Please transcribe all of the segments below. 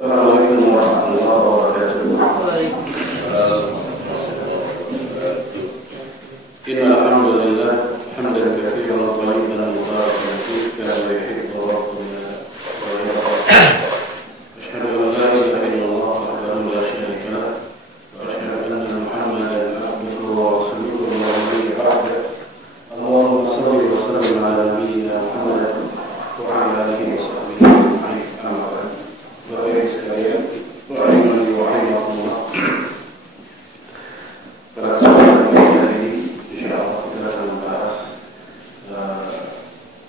Assalamualaikum warahmatullahi wabarakatuh. Innal hamdalillah hamdan katsiran thayyiban mubarakan fihi kama yuhibbu rabbuna wa yarda. Asyhadu an la ilaha illallah wahdahu la syarika lah wa asyhadu anna Muhammadan abduhu wa rasuluhu la nabiyya ba'dahu. Allahumma shalli wa sallim ala nabiyyina Muhammad wa ala alihi wa sahbihi ajma'in. Amma ba'd. Bapak Ibu sekalian, rahimani wa rahimakumullah. Pada kesempatan kali ini, insyaallah kita akan membahas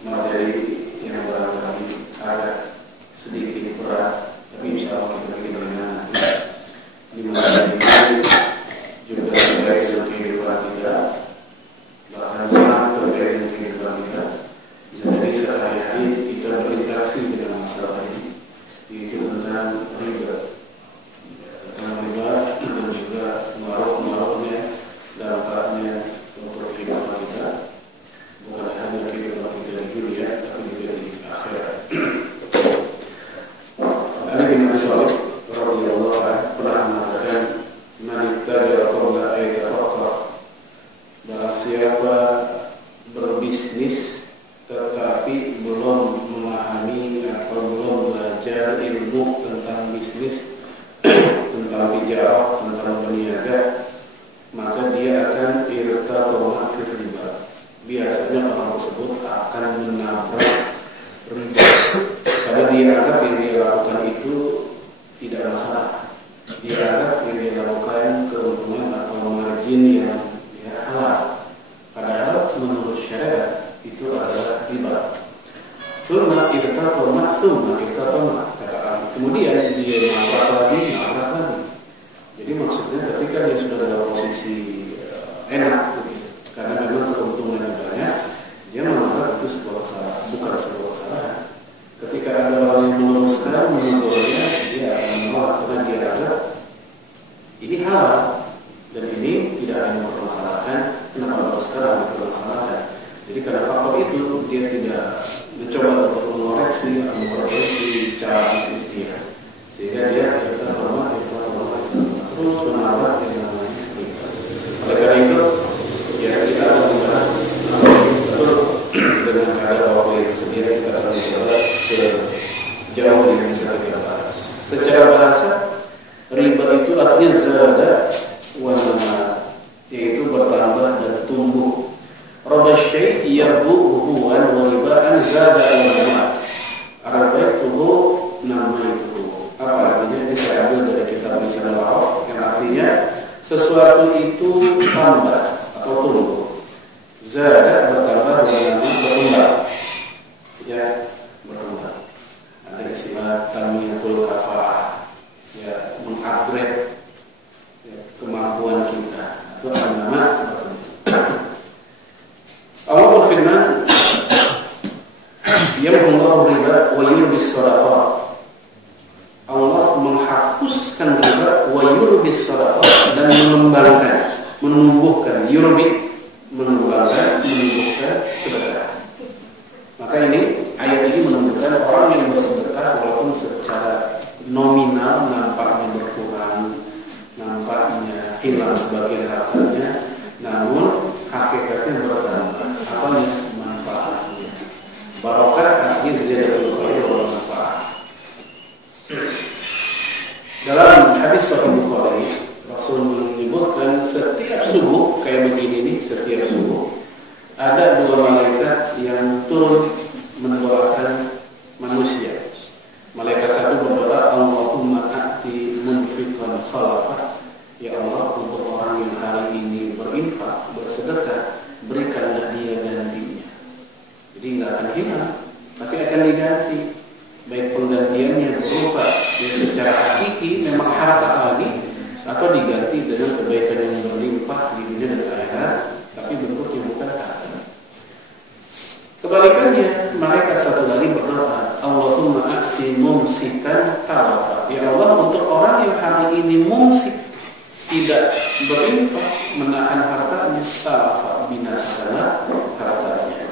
materi yang barangkali agak sedikit berat, tapi insyaallah kita bikin dengan di materi ini juga terkait dengan kehidupan kita, bahkan sangat terkait dengan kehidupan kita. Bisa jadi sehari-hari kita berinteraksi dengan masalah ini, yaitu tentang riba, dan juga pengaruh-pengaruhnya, dampaknya untuk kehidupan kita, bukan hanya kehidupan kita di dunia, tapi juga di akhirat. Ali bin Abi Thalib radhiyallahu anhu pernah mengatakan, "Man ittajara qabla an yatafaqqah." Barang siapa berbisnis tetapi belum memahami atau belum belajar ilmu tentang bisnis, tentang tijarah, tentang berniaga, maka dia akan irtaqama fi riba. Biasanya orang tersebut akan menabrak riba, karena dia anggap yang dia lakukan itu tidak masalah. Dia anggap yang dia lakukan keuntungan atau margin yang halal, padahal menurut syariat itu adalah riba. Summa irtaqama, kemudian dia nabrak lagi. Jadi maksudnya ketika dia sudah dalam posisi enak, karena memang keuntungannya banyak, dia menganggap itu sebuah kesalahan, bukan sebuah kesalahan. Ketika ada orang yang meluruskan, menegurnya, dia akan menolak karena dia anggap ini halal dan ini tidak ada yang mempermasalahkan. Kenapa harus sekarang dipermasalahkan? Jadi karena faktor itu dia tidak mencoba untuk mengoreksi atau memperbaiki cara bisnis dia, sehingga dia terus menabrak yang namanya riba. Oleh karena itu, ya kita akan membahas masalah ini betul dengan kadar waktu yang tersedia. Kita akan mencoba sejauh yang bisa kita bahas. Secara bahasa, riba itu artinya zada wa nama, yaitu bertambah dan tumbuh. Raba syai' yarbu'uhu wa riba'an zada wa nama. Arba'atuhu namaitu. Apa artinya? Ini saya ambil dari kitab Lisanul Arab, yang artinya sesuatu itu tambah atau tumbuh. Zada bertambah, wa nama berkembang. Ya, berkembang. Ada istilah tanmiyatul kafarah, ya, mengupgrade kemampuan kita. Itu nama berkembang. Allah berfirman, "Yamhullahu riba wa yurbis shadaqah." Allah menghapuskan riba, wa yurbis shadaqah, dan mengembangkan, menumbuhkan. Yurbi mengembangkan, menumbuhkan sedekah. Maka ini ayat ini menunjukkan orang yang bersedekah walaupun secara nominal nampaknya berkurang, nampaknya hilang sebagian hartanya, namun hakikatnya bertambah. Apanya? Manfaatnya. Barokah artinya ziyadatul khair wal manfaat. Dalam hadis Sahih Bukhari, Rasul menyebutkan setiap subuh kayak begini nih, setiap subuh ada dua malaikat yang turun mendoakan manusia. Malaikat satu berdoa, "Allahumma a'ti munfiqan khalafah." Ya Allah, untuk orang yang hari ini berinfak, bersedekah, berikanlah dia gantinya. Jadi nggak akan hilang, tapi akan diganti. Baik penggantiannya berupa yang secara hakiki memang harta lagi, atau diganti dengan kebaikan yang berlimpah di dunia dan akhirat, tapi bentuknya bukan harta. Kebalikannya, malaikat satu lagi berdoa, "Allahumma a'ti mumsikan talafa." Ya Allah, untuk orang yang hari ini mumsik, tidak berinfak, menahan hartanya, talafa, binasalah hartanya.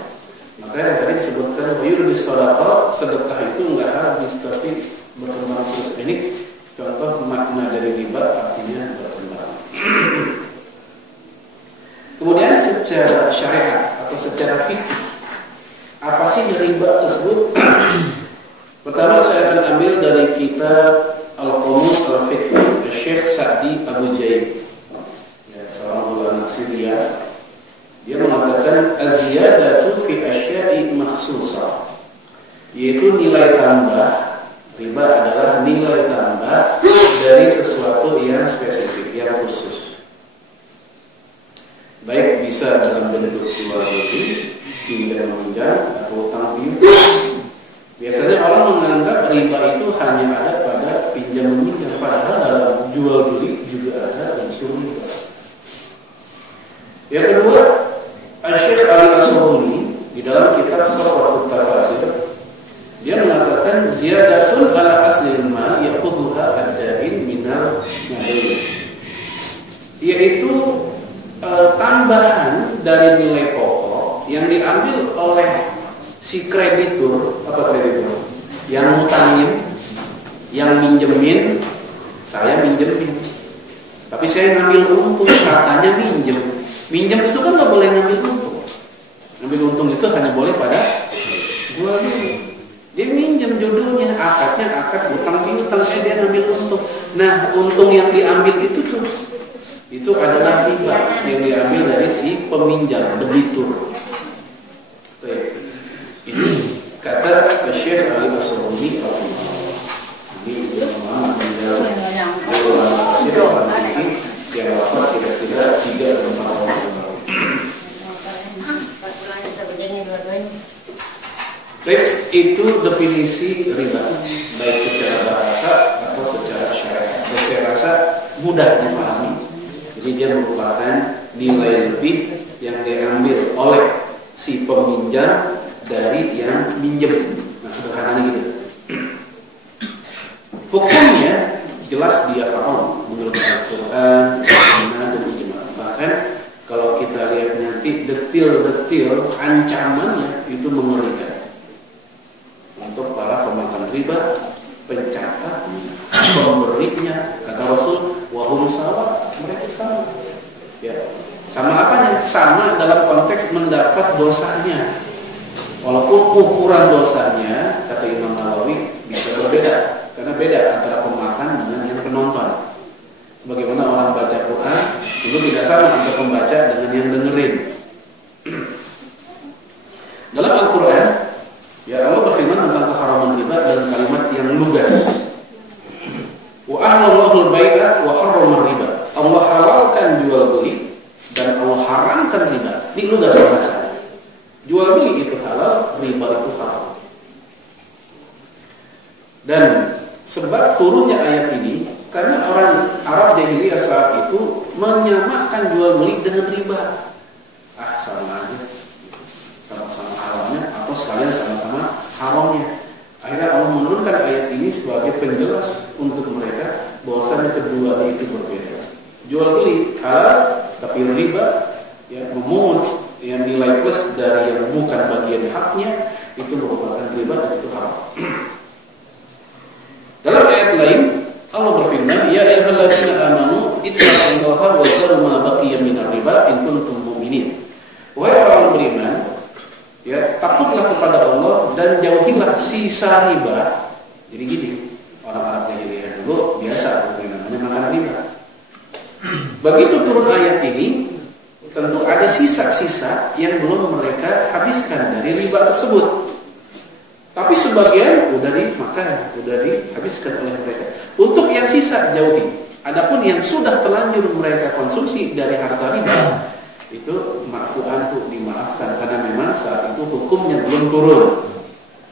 Maka yang tadi disebutkan, "Yurbis shadaqah," sedekah itu enggak habis, tapi berkembang terus. Ini contoh makna dari riba, artinya berkembang. Kemudian secara syariat atau secara fikih, apa sih riba tersebut? Pertama saya akan ambil dari kitab Al-Qamus Al-Fiqh Syekh Sa'di Abu Jaid, ya, seorang ulama Syria. Dia mengatakan az-ziyadatu fi asya'i makhsusah, yaitu nilai tambah. Riba adalah nilai tambah dari sesuatu yang spesifik, yang khusus. Baik bisa dalam bentuk jual beli, pinjam meminjam, atau utang piutang. Biasanya orang menganggap riba itu hanya ada pada pinjam meminjam, padahal dalam jual beli juga ada unsur riba. Yang kedua, Syekh Ali As-Suhuni di dalam kitab Sarwatut Tafasir, dia mengatakan ziyadatun ala aslil ma ya'khudhuha ad-da'in minal madain, yaitu tambahan dari nilai pokok yang diambil oleh si kreditur. Apa kreditur? Yang ngutangin, yang minjemin. Saya minjemin, tapi saya ngambil untung, katanya minjem itu kan nggak boleh ngambil untung. Ngambil untung itu hanya boleh pada jual beli. Dia minjem, judulnya akadnya akad utang piutang, dia ngambil untung. Nah, untung yang diambil itu adalah riba yang diambil dari si peminjam, debitur. Ini kata Syekh Ali As-Suhuni. Ini ulama yang wafat kira-kira 3 atau 4 tahun lalu. Baik, itu definisi riba, baik secara bahasa atau secara syariat. Saya rasa mudah dipahami. Jadi dia merupakan nilai lebih yang diambil oleh si peminjam dari yang minjem. Nah, sederhananya gitu. Hukumnya jelas dia haram menurut Al-Quran, Sunnah, dan Ijma'. Bahkan kalau kita lihat nanti detil-detil ancamannya itu mengerikan untuk para pemakan riba, pencatat, pemberinya. Kata Rasul, wahum sawa, mereka sama. Ya, sama apanya? Sama dalam konteks mendapat dosanya. Walaupun ukuran dosanya, kata Imam Nawawi, bisa berbeda. Karena beda antara pemakan dengan yang penonton. Sebagaimana orang baca Quran, itu tidak sama antara pembaca dengan yang dengerin. Dalam Al-Quran, ya Allah berfirman tentang keharaman riba dengan kalimat yang lugas. Wa ahlallahu al-bai'a wa harrama riba. Allah halalkan jual beli dan Allah haramkan riba. Ini lugas bahasa. Jual beli itu halal, riba itu haram. Dan sebab turunnya ayat ini karena orang Arab jahiliyah saat itu menyamakan jual beli dengan riba. Sama aja, sama-sama haramnya atau sekalian sama-sama haramnya. Akhirnya Allah menurunkan ayat ini sebagai penjelas untuk mereka bahwasanya kedua itu berbeda. Jual beli halal, tapi riba ya memungut yang nilai plus dari yang bukan bagian haknya itu merupakan riba dan itu haram. Dalam ayat lain Allah berfirman, ya ayyuhalladzina amanu ittaqullaha wa dharu ma baqiya minar riba in kuntum mu'minin. Wahai orang beriman, ya takutlah kepada Allah dan jauhilah sisa riba. Jadi gini, orang Arab jahiliyah dulu biasa namanya makan riba. Begitu turun ayat ini, tentu ada sisa-sisa yang belum mereka habiskan dari riba tersebut. Tapi sebagian udah dimakan, udah dihabiskan oleh mereka. Untuk yang sisa jauhi. Adapun yang sudah terlanjur mereka konsumsi dari harta riba, itu ma'fu anhu, dimaafkan karena memang saat itu hukumnya belum turun.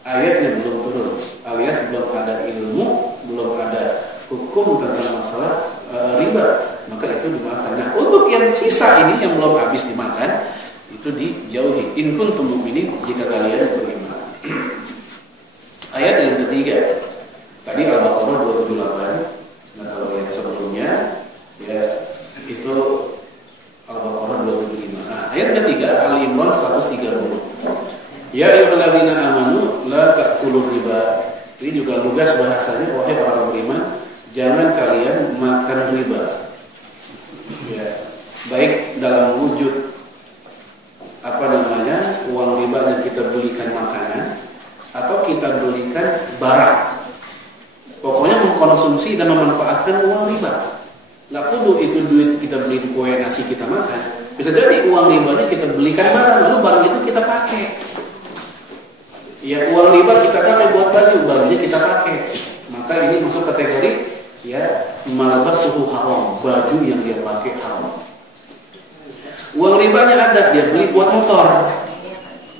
Ayatnya belum turun. Alias belum ada ilmu, belum ada hukum tentang masalah riba. Maka itu dimaafkan. Nah, untuk yang sisa ini yang belum habis dimakan, itu dijauhi. In kuntum mu'minin, jika kalian beriman. Ayat yang ketiga, tadi Al-Baqarah 278. Nah, kalau yang sebelumnya ya itu Al-Baqarah 275. Nah, ayat ketiga Al-Imran 130. Ya ayyuhalladzina amanu la ta'kulur riba. Ini juga lugas bahasanya, jangan kalian makan riba. Ya, baik dalam wujud uang riba yang kita belikan makanan atau kita belikan barang. Pokoknya mengkonsumsi dan memanfaatkan uang riba. Nggak perlu itu duit kita beli kue nasi kita makan. Bisa jadi uang ribanya kita belikan barang, lalu barang itu kita pakai. Ya, uang riba kita pakai buat baju, bajunya kita pakai. Maka ini masuk kategori ya malbasuhu haram, baju yang dia pakai haram. Uang ribanya ada, dia beli buat motor.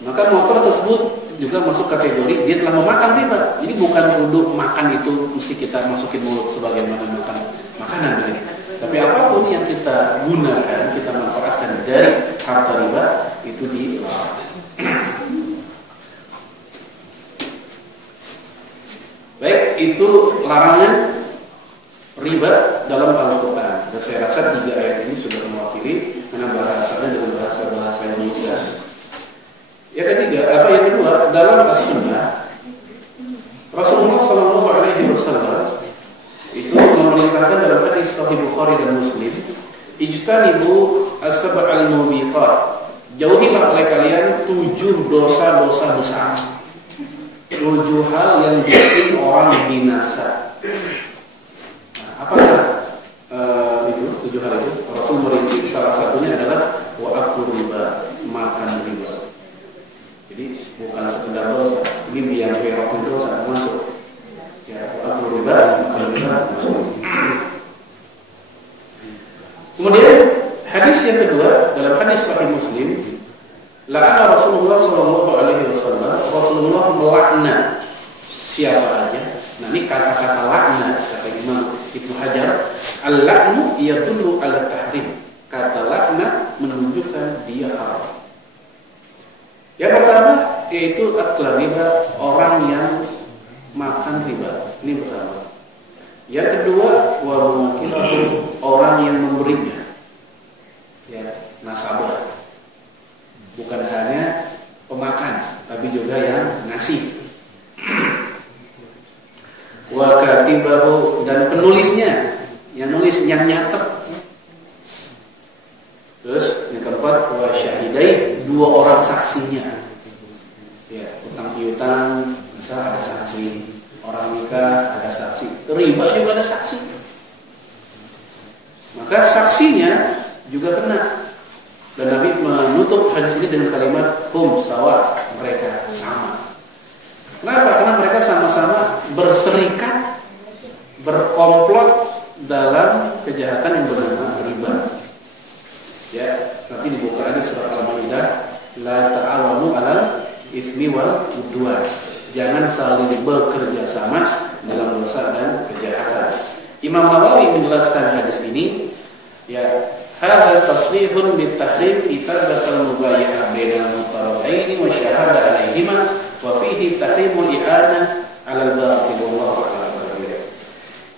Maka motor tersebut juga masuk kategori dia telah memakan riba. Jadi bukan untuk makan itu mesti kita masukin mulut sebagaimana makan makanan begini. Tapi apapun yang kita gunakan, kita manfaatkan dari harta riba itu dilarang. Baik, itu larangan riba dalam Al-Quran. Dan saya rasa 3 ayat ini sudah mewakili karena bahasanya dengan bahasa yang lugas. Yang ketiga, yang kedua, dalam As-Sunnah Rasulullah SAW itu memerintahkan dalam hadis Sahih Bukhari dan Muslim, ijtanibu as-sab'al mubiqat, jauhilah oleh kalian 7 dosa-dosa besar, 7 hal yang bikin orang binasa. Apakah itu 7 hal itu? Rasul merinci salah satunya adalah wa'akul riba, makan riba. Jadi bukan sekedar dosa, ini biar veroknya dosa masuk. Ya, wa'akul riba, makan riba masuk. Kemudian hadis yang kedua dalam hadis Sahih Muslim, la'ana Rasulullah SAW, Rasulullah melaknat siapa aja. Nah, ini kata-kata laknat kata Imam Ibnu Hajar, al-la'nu yadullu ala tahrim. Kata laknat menunjukkan dia haram. Yang pertama yaitu akla riba, orang yang makan riba. Ini pertama. Yang kedua, wa muwakkilatu, orang yang memberinya. Ya, nasabah. Bukan hanya pemakan, tapi juga yang ngasih. Wa katibahu, dan penulisnya, yang nulis, yang nyatet. Terus yang keempat, wa syahidai, 2 orang saksinya. Ya, utang piutang bisa ada saksi, orang nikah ada saksi, riba juga ada saksi. Maka saksinya juga kena. Dan Nabi menutup hadis ini dengan kalimat hum sawa, mereka sama. Kenapa? Karena mereka sama-sama berserikat, berkomplot dalam kejahatan yang bernama riba. Ya, nanti dibuka lagi surat Al-Maidah, la ta'awanu 'alal itsmi wal 'udwan. Jangan saling bekerja sama dalam dosa dan kejahatan. Imam Nawawi menjelaskan hadis ini, ya, hadza tasrihun bit tahrim kitabatul mubayyah bainal mutarafaini wa syahada 'alaihima wa fihi tahrimul i'anah 'alal batil wallahu a'lam.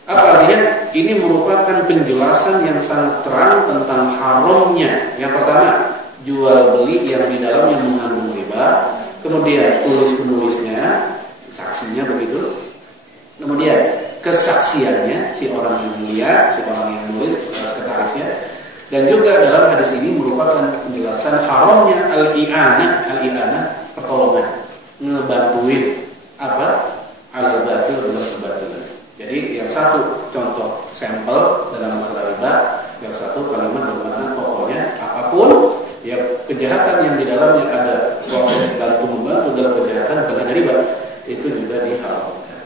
Apa artinya? Ini merupakan penjelasan yang sangat terang tentang haramnya. Yang pertama, jual beli yang di dalamnya mengandung riba. Kemudian tulis penulisnya, saksinya begitu. Kemudian kesaksiannya, si orang yang melihat, si orang yang nulis, sekretarisnya. Dan juga dalam hadis ini merupakan penjelasan haramnya al-i'anah, pertolongan, ngebantuin apa? Al-batil dengan kebatilan. Jadi yang satu contoh sampel dalam masalah riba, yang satu kalimat bermakna pokoknya apapun ya kejahatan yang di dalamnya ada proses bantu membantu dalam kejahatan bukan hanya riba, itu juga diharamkan.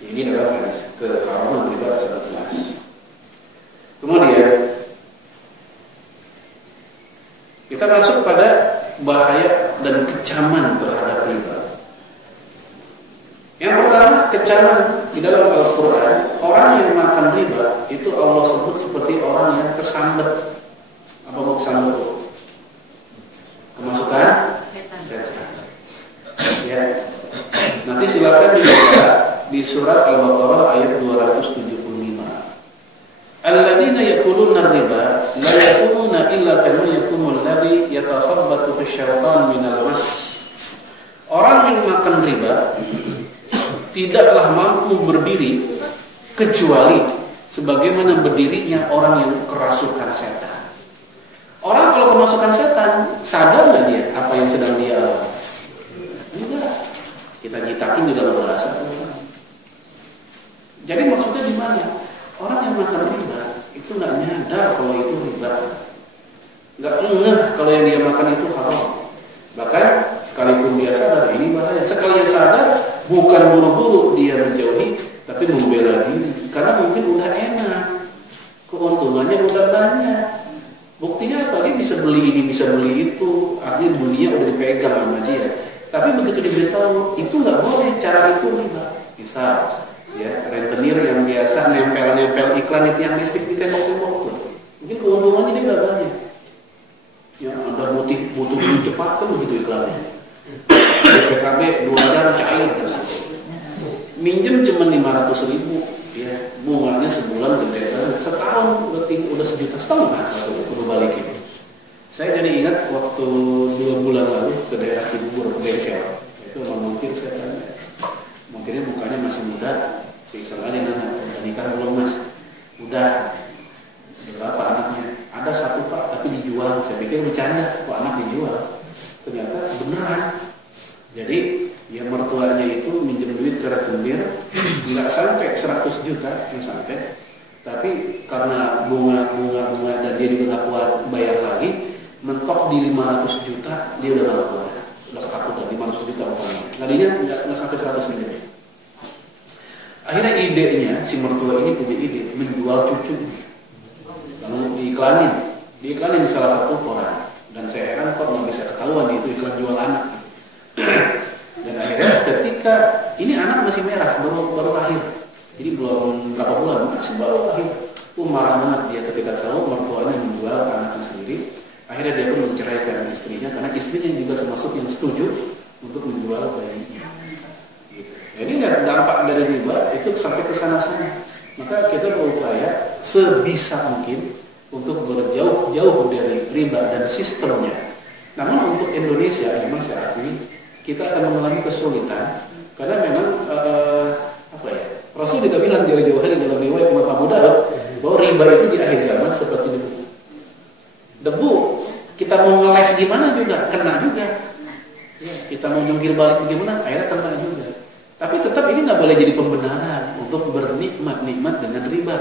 Ini adalah hadis keharaman riba sangat jelas. Kemudian kita masuk pada bahaya dan kecaman terhadap riba. Yang pertama, kecaman di dalam Al-Quran, orang yang makan riba itu Allah sebut seperti orang yang kesambet. Apa mau kesambet? Kemasukan setan. Ya. Nanti silakan dibaca di surat Al-Baqarah ayat 275. Alladzina yakuluna riba la yakumuna illa kama yakumul ladzi yatakhabbathu asy-syaitan minal mas. Orang yang makan riba tidaklah mampu berdiri kecuali sebagaimana berdirinya orang yang kerasukan setan. Orang kalau kemasukan setan, sadar nggak dia apa yang sedang dia alami? Enggak. Kita nyitakin juga nggak berasa. Jadi maksudnya di mana? Orang yang makan riba itu nggak nyadar kalau itu riba, nggak ngeh kalau yang dia makan itu haram. Bahkan sekalipun dia sadar ini bahaya, sekali dia sadar bukan buru-buru dia menjauhi, tapi membela diri karena mungkin udah enak, keuntungannya udah banyak. Buktinya apa? Dia bisa beli ini, bisa beli itu, artinya dunia udah dipegang sama dia. Tapi begitu diberitahu itu nggak boleh, cara itu riba. Misal, ya rentenir yang biasa nempel-nempel iklan itu yang listrik di tembok-tembok tuh, mungkin keuntungannya dia nggak banyak. Ya, Anda butuh duit cepat kan begitu iklannya. PKB 2 jam cair, minjem cuma 500.000, ya bunganya sebulan gede banget, setahun udah 1,5 juta setahun kan udah balikin. Saya jadi ingat waktu 2 bulan lalu ke daerah Cibubur, Bengkel, itu mungkin saya tanya, mungkinnya mukanya masih muda, si iseng aja nanya, udah nikah belum mas? Udah. Berapa anaknya? Ada 1 pak, tapi dijual. Saya pikir bercanda, kok anak dijual? Ternyata beneran. Jadi ya mertuanya itu minjem duit ke rentenir, nggak sampai 100 juta, nggak sampai. Tapi karena bunga dan dia juga nggak kuat bayar lagi, mentok di 500 juta, dia udah nggak kuat, udah ketakutan 500 juta utangnya. Tadinya nggak sampai 100 miliar. Akhirnya idenya si mertua ini punya ide menjual cucunya, lalu diiklanin di salah satu koran. Dan saya heran kok nggak bisa ketahuan itu iklan jual anak. Dan akhirnya ketika ini anak masih merah, baru lahir, jadi belum berapa bulan, masih baru lahir. Marah banget dia ketika tahu mertuanya menjual anaknya sendiri. Akhirnya dia pun menceraikan istrinya karena istrinya juga termasuk yang setuju untuk menjual bayinya. Gitu. Jadi dampak dari riba itu sampai ke sana-sana. Maka kita berupaya sebisa mungkin untuk berjauh-jauh dari riba dan sistemnya. Namun untuk Indonesia memang saya akui kita akan mengalami kesulitan karena memang Rasul juga bilang jauh-jauh hari dalam riwayat Abu Dawud bahwa riba itu di akhir zaman seperti debu. Debu kita mau ngeles gimana juga kena juga. Ya, kita mau jungkir balik bagaimana akhirnya kena juga. Tapi tetap ini nggak boleh jadi pembenaran untuk bernikmat-nikmat dengan riba.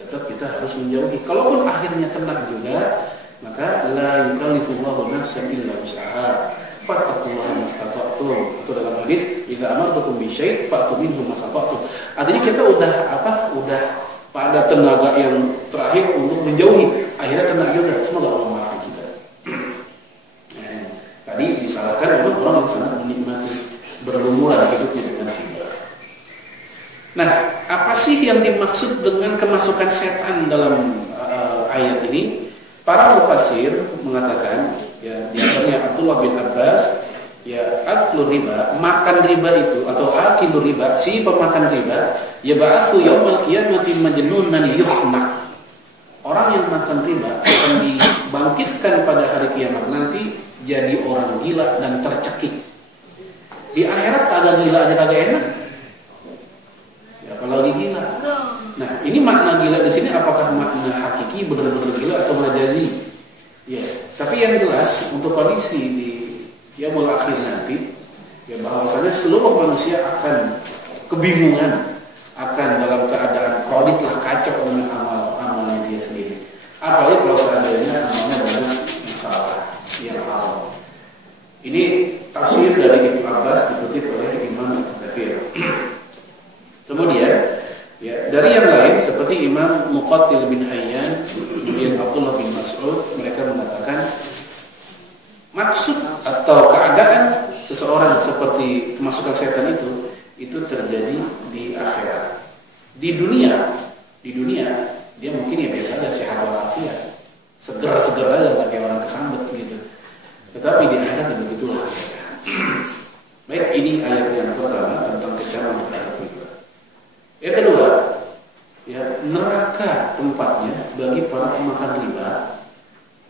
Tetap kita harus menjauhi. Kalaupun akhirnya kena juga, maka la yukallifullahu nafsan illa wus'aha. Fattaqullaha mastata'tum. Itu dalam hadis, idza amartukum bi syai' fa'tu minhu mastata'tum. Artinya kita udah pada tenaga yang terakhir untuk menjauhi, akhirnya kena juga. Semoga Allah maafkan kita. Tadi disalahkan memang orang yang sangat menikmati berlumuran hidupnya dengan riba. Nah, apa sih yang dimaksud dengan kemasukan setan dalam ayat ini? Para mufassir mengatakan, ya, di antaranya Abdullah bin Abbas, ya, aklu riba, makan riba itu atau akilu riba, si pemakan riba, ya ba'atsu yaumal qiyamati majnunan yuhna. Orang yang makan riba akan dibangkitkan pada hari kiamat nanti jadi orang gila dan tercekik. Di akhirat kagak gila aja kagak enak. Ya apalagi gila. Nah, ini makna gila di sini apakah makna hakiki benar-benar gila atau majazi? Ya, tapi yang jelas untuk kondisi di yaumul akhir nanti, ya bahwasanya seluruh manusia akan kebingungan, akan dalam keadaan kredit lah, kacau dengan amalnya dia sendiri. Apalagi kalau seandainya amalnya banyak masalah yang haram. Ini tafsir dari Ibnu Abbas dikutip oleh Imam Al-Katsir. Kemudian, ya, dari yang lain seperti Imam Muqattil bin Hayyan, kemudian Abdullah bin Mas'ud, mereka mengatakan maksud atau keadaan seseorang seperti kemasukan setan itu terjadi di akhirat. Di dunia dia mungkin ya biasa aja, sehat walafiat, seger aja nggak kayak orang kesambet gitu. Tetapi di akhirat begitulah. Baik, ini ayat yang pertama tentang kecaman terhadap riba. Yang kedua, ya, neraka tempatnya bagi para pemakan riba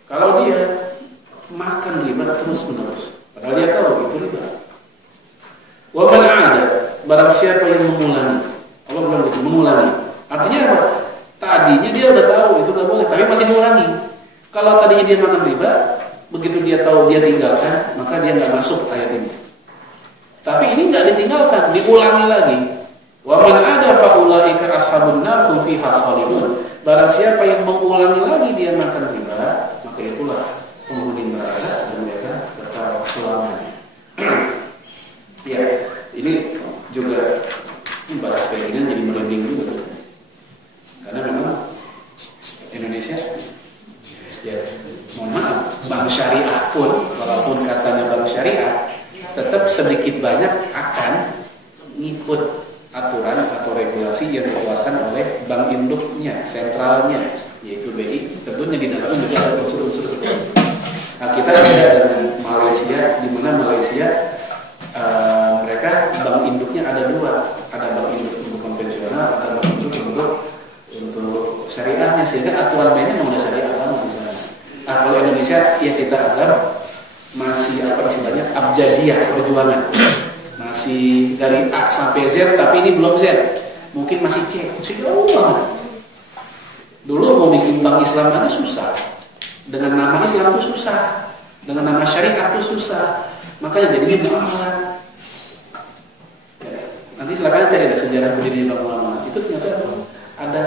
kalau dia makan riba terus-menerus, padahal dia tahu itu riba. Wa man 'ada, barang siapa yang mengulangi, Allah bilang begitu, mengulangi. Artinya apa? Tadinya dia udah tahu itu nggak boleh, tapi masih diulangi. Kalau tadinya dia makan riba, begitu dia tahu dia tinggalkan, maka dia nggak masuk ayat ini. Tapi ini nggak ditinggalkan, diulangi lagi. Wa man ada faulaika ashabun nar hum fiha khalidun. Barang siapa yang mengulangi lagi dia makan riba, maka itulah penghuni neraka dan mereka kekal selamanya. Ya, ini juga bahas kayak gini jadi merinding juga. Karena memang Indonesia, ya mohon maaf, bank syariah pun, walaupun katanya bank syariah, tetap sedikit banyak akan ngikut aturan atau regulasi yang dikeluarkan oleh bank induknya, sentralnya, yaitu BI. Tentunya di dalamnya juga ada unsur-unsur seperti. Nah, kita beda dengan Malaysia, di mana Malaysia mereka bank induknya ada dua, ada bank induk untuk konvensional, ada bank induk untuk syariahnya, sehingga aturan mainnya memang ada syariah banget di sana. Nah, kalau Indonesia ya kita anggap masih apa istilahnya abjadiyah perjuangan, masih dari A sampai Z, tapi ini belum Z, mungkin masih C, masih jauh banget. Dulu mau bikin bank Islam aja susah, dengan nama Islam itu susah, dengan nama syariah itu susah, makanya jadinya muamalah. Nanti silakan cari ada sejarah berdirinya bank muamalah. Itu ternyata ada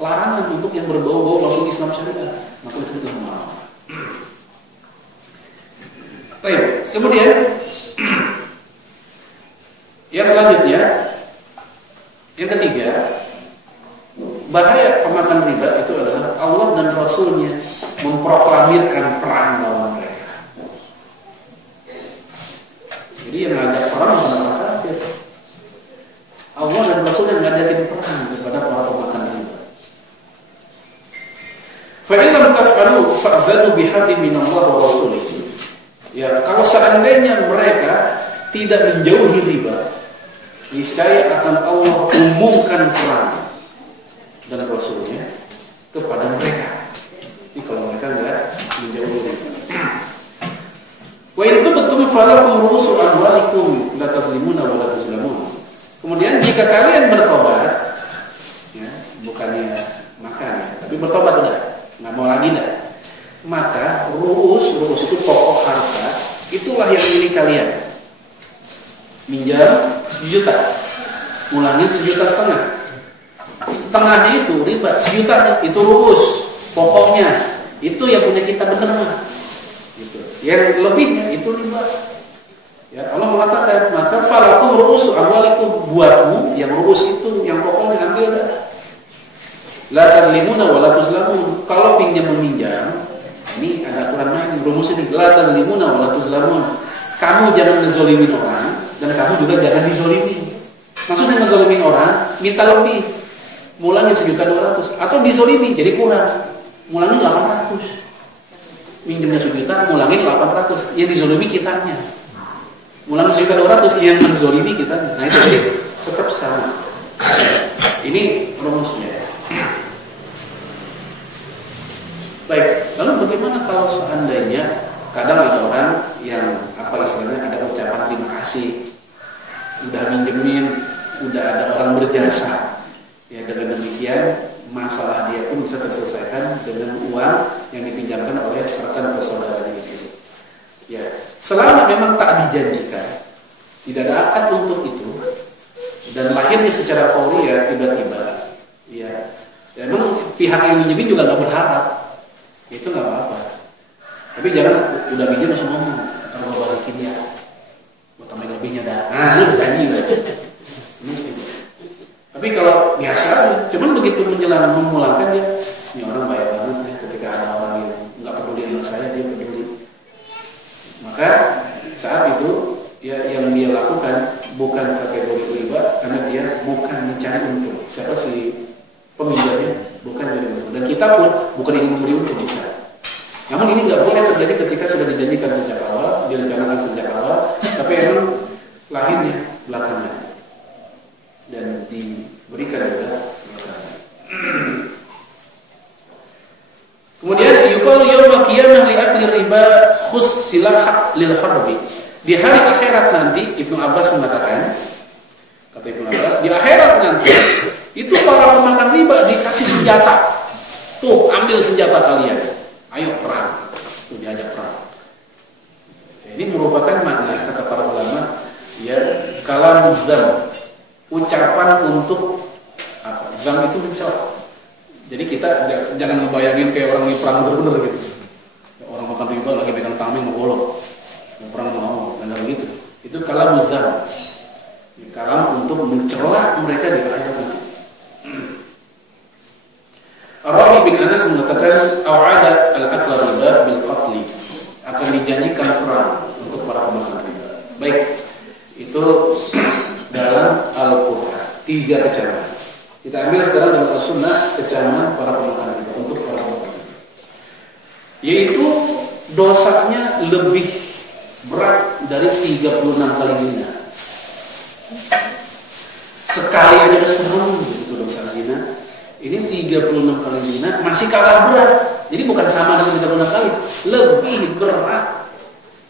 larangan untuk yang berbau-bau bank Islam syariah, maka disebut muamalah. Baik, kemudian yang selanjutnya, yang ketiga, bahaya pemakan riba itu adalah Allah dan Rasulnya memproklamirkan perang lawan mereka. Jadi yang ngajak perang bukan orang kafir. Allah dan Rasul yang ngajakin perang kepada para pemakan riba. Fa in lam taf'alu fa'zanu bihablin minallahi wa rasulih. Ya, kalau seandainya mereka tidak menjauhi riba, niscaya akan Allah umumkan perang dan Rasulnya kepada mereka. Ini kalau mereka nggak menjauhi riba. Wa itu betul falakum ru'usu amwalikum la tazlimuna wa la tuzlamun. Kemudian jika kalian bertobat, ya, bukannya makan ya, tapi bertobat udah, nggak mau lagi dah. Maka ru'us itu pokok harta, itulah yang milik kalian. Minjam 1 juta, mulangin 1,5 juta. Setengahnya itu riba, 1 juta itu ru'us, pokoknya itu yang punya kita benar. Gitu. Yang lebihnya itu riba. Ya, Allah mengatakan, maka falakum ru'usu amwalikum, buatmu yang ru'us itu, yang pokoknya ambil dah. La tazlimuna wa la tuzlamun. Kalau pinjam meminjam, ini ada aturan main, rumus ini, la tazlimuna wa la tuzlamun. Kamu jangan menzolimin orang, dan kamu juga jangan dizolimin. Maksudnya menzolimin orang, minta lebih, mulangin 1,2 juta, atau dizolimin jadi kurang, mulangin 800. Minjamnya 1 juta, mulangin 800, yang dizolimi kitanya. Mulangin 1,2 juta, yang menzolimi kitanya. Nah itu jadi tetap sama. Ini rumusnya. Baik, lalu bagaimana kalau seandainya kadang ada orang yang apa istilahnya ada ucapan terima kasih, udah minjemin, udah ada orang berjasa, ya dengan demikian masalah dia pun bisa terselesaikan dengan uang yang dipinjamkan oleh rekan atau saudaranya itu. Ya, selama memang tak dijanjikan, tidak ada akad untuk itu, dan lahirnya secara fauri ya tiba-tiba, ya, memang pihak yang minjemin juga nggak berharap. Itu nggak apa-apa, tapi jangan udah minjem langsung ngomong kalau mau balikin ya, buat tambahin lebihnya dah. Nah, lu bertanya tapi kalau biasa, cuman begitu menjelang memulangkan dia, ini orang baik banget ya. Ketika ada orang yang nggak peduli sama saya, dia peduli. Maka saat itu ya yang dia lakukan bukan kategori riba, karena dia bukan mencari untung. Siapa sih peminjamnya? Bukan jadi untung, dan kita pun bukan ingin memberi untung, bukan. Namun ini nggak boleh terjadi ketika sudah dijanjikan sejak awal, direncanakan sejak awal, tapi emang lahirnya belakangan dan diberikan juga belakangan. Kemudian yuqalu yaumil qiyamah li akli riba khus silah lil harbi. Di hari akhirat nanti, Ibnu Abbas mengatakan, kata Ibnu Abbas, di akhirat nanti itu para pemakan riba riba dikasih senjata. Tuh, ambil senjata kalian. Ayo perang. Tuh diajak perang. Ini merupakan makna kata para ulama ya kalam zam. Ucapan untuk apa? Zam itu mencela. Jadi kita jangan ngebayangin kayak orang yang perang bener-bener gitu. Orang makan riba lagi pegang tameng ngolok. Yang perang mau dan begitu. Itu kalam zam. Kalam untuk mencela mereka di akhirat nanti. Ar-Rabi bin Anas mengatakan awada al-akla riba bil qatli, akan dijanjikan perang untuk para pemakan riba. Baik, itu dalam Al-Quran 3 kecaman. Kita ambil sekarang dalam As-Sunnah kecaman para pemakan riba untuk para pemakan riba, yaitu dosanya lebih berat dari 36 kali zina. Sekali aja udah serem itu dosa zina. Ini 36 kali zina masih kalah berat. Jadi bukan sama dengan 36 kali, lebih berat,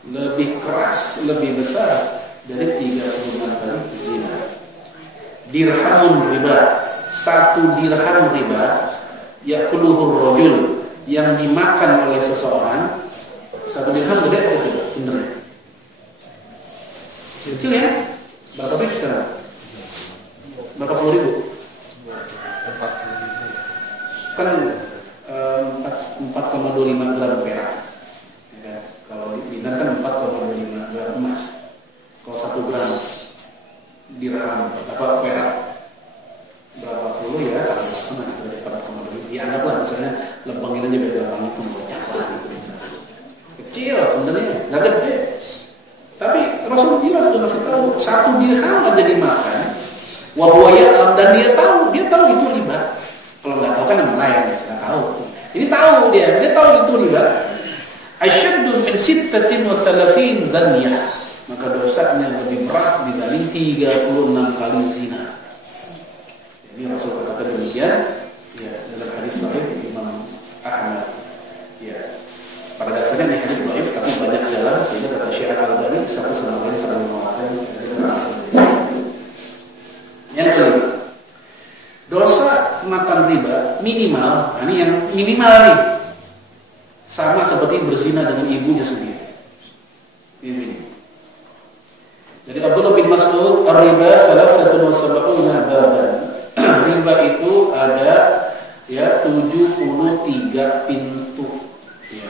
lebih keras, lebih besar dari 36 kali zina. Dirhamun riba, 1 dirham riba, yakuluhur rajul, yang dimakan oleh seseorang. 1 dirham gede atau tidak? Bener. Kecil ya? Berapa duit sekarang? Berapa puluh ribu? Kan 4,25 gram perak. Ya, kalau di dinar kan 4,25 gram emas. Kalau 1 gram dirham apa perak berapa puluh ya? Kalau sama dari 4,25. Ya anggaplah misalnya lempengin aja biar gampang itu campur gitu misalnya. Kecil sebenarnya, nggak gede. Tapi Rasul jelas sudah kasih tahu 1 dirham aja dimakan. Wahwaya dan dia tahu itu riba. Kalau nggak tahu kan yang lain, nggak tahu. Ini tahu dia tahu itu riba. Asyaddu min 36 zaniyah, maka dosanya lebih berat dibanding 36 kali zina. Ini Rasul katakan demikian ya dalam hadis sahih Imam Ahmad. Ya, pada dasarnya ini hadis dhaif tapi banyak jalan sehingga kata Syekh Al-Albani satu sama lain saling menguatkan. Yang kelima, dosa makan riba minimal, ini yang minimal nih, sama seperti berzina dengan ibunya sendiri. Ini. Jadi Abdullah bin Mas'ud, ar-riba salah satu sab'una baban. Riba itu ada ya 73 pintu. Ya,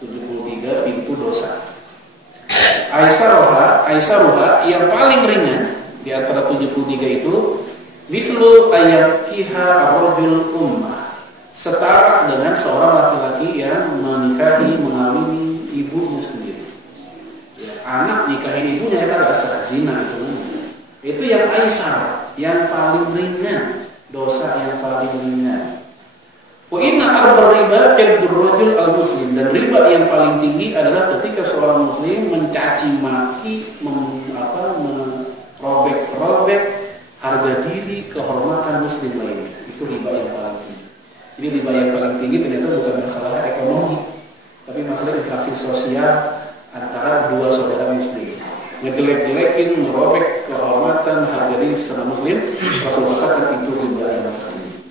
73 pintu dosa. Aisyah yang paling ringan di antara 73 itu mislu ayyakiha ar-rajul ummah, setara dengan seorang laki-laki yang menikahi mengawini ibunya sendiri. Ya, anak nikahin ibunya itu adalah zina itu. Itu yang aisar, yang paling ringan, dosa yang paling ringan. Wa inna arba riba yadurru rajul al-muslim, dan riba yang paling tinggi adalah ketika seorang muslim mencaci maki, merobek harga diri, kehormatan muslim lainnya. Itu riba yang paling tinggi. Ini riba yang paling tinggi ternyata bukan masalah ekonomi, tapi masalah interaksi sosial antara dua saudara muslim. Ngejelek-jelekin, merobek kehormatan, harga diri sesama muslim. Rasul katakan itu riba yang paling tinggi.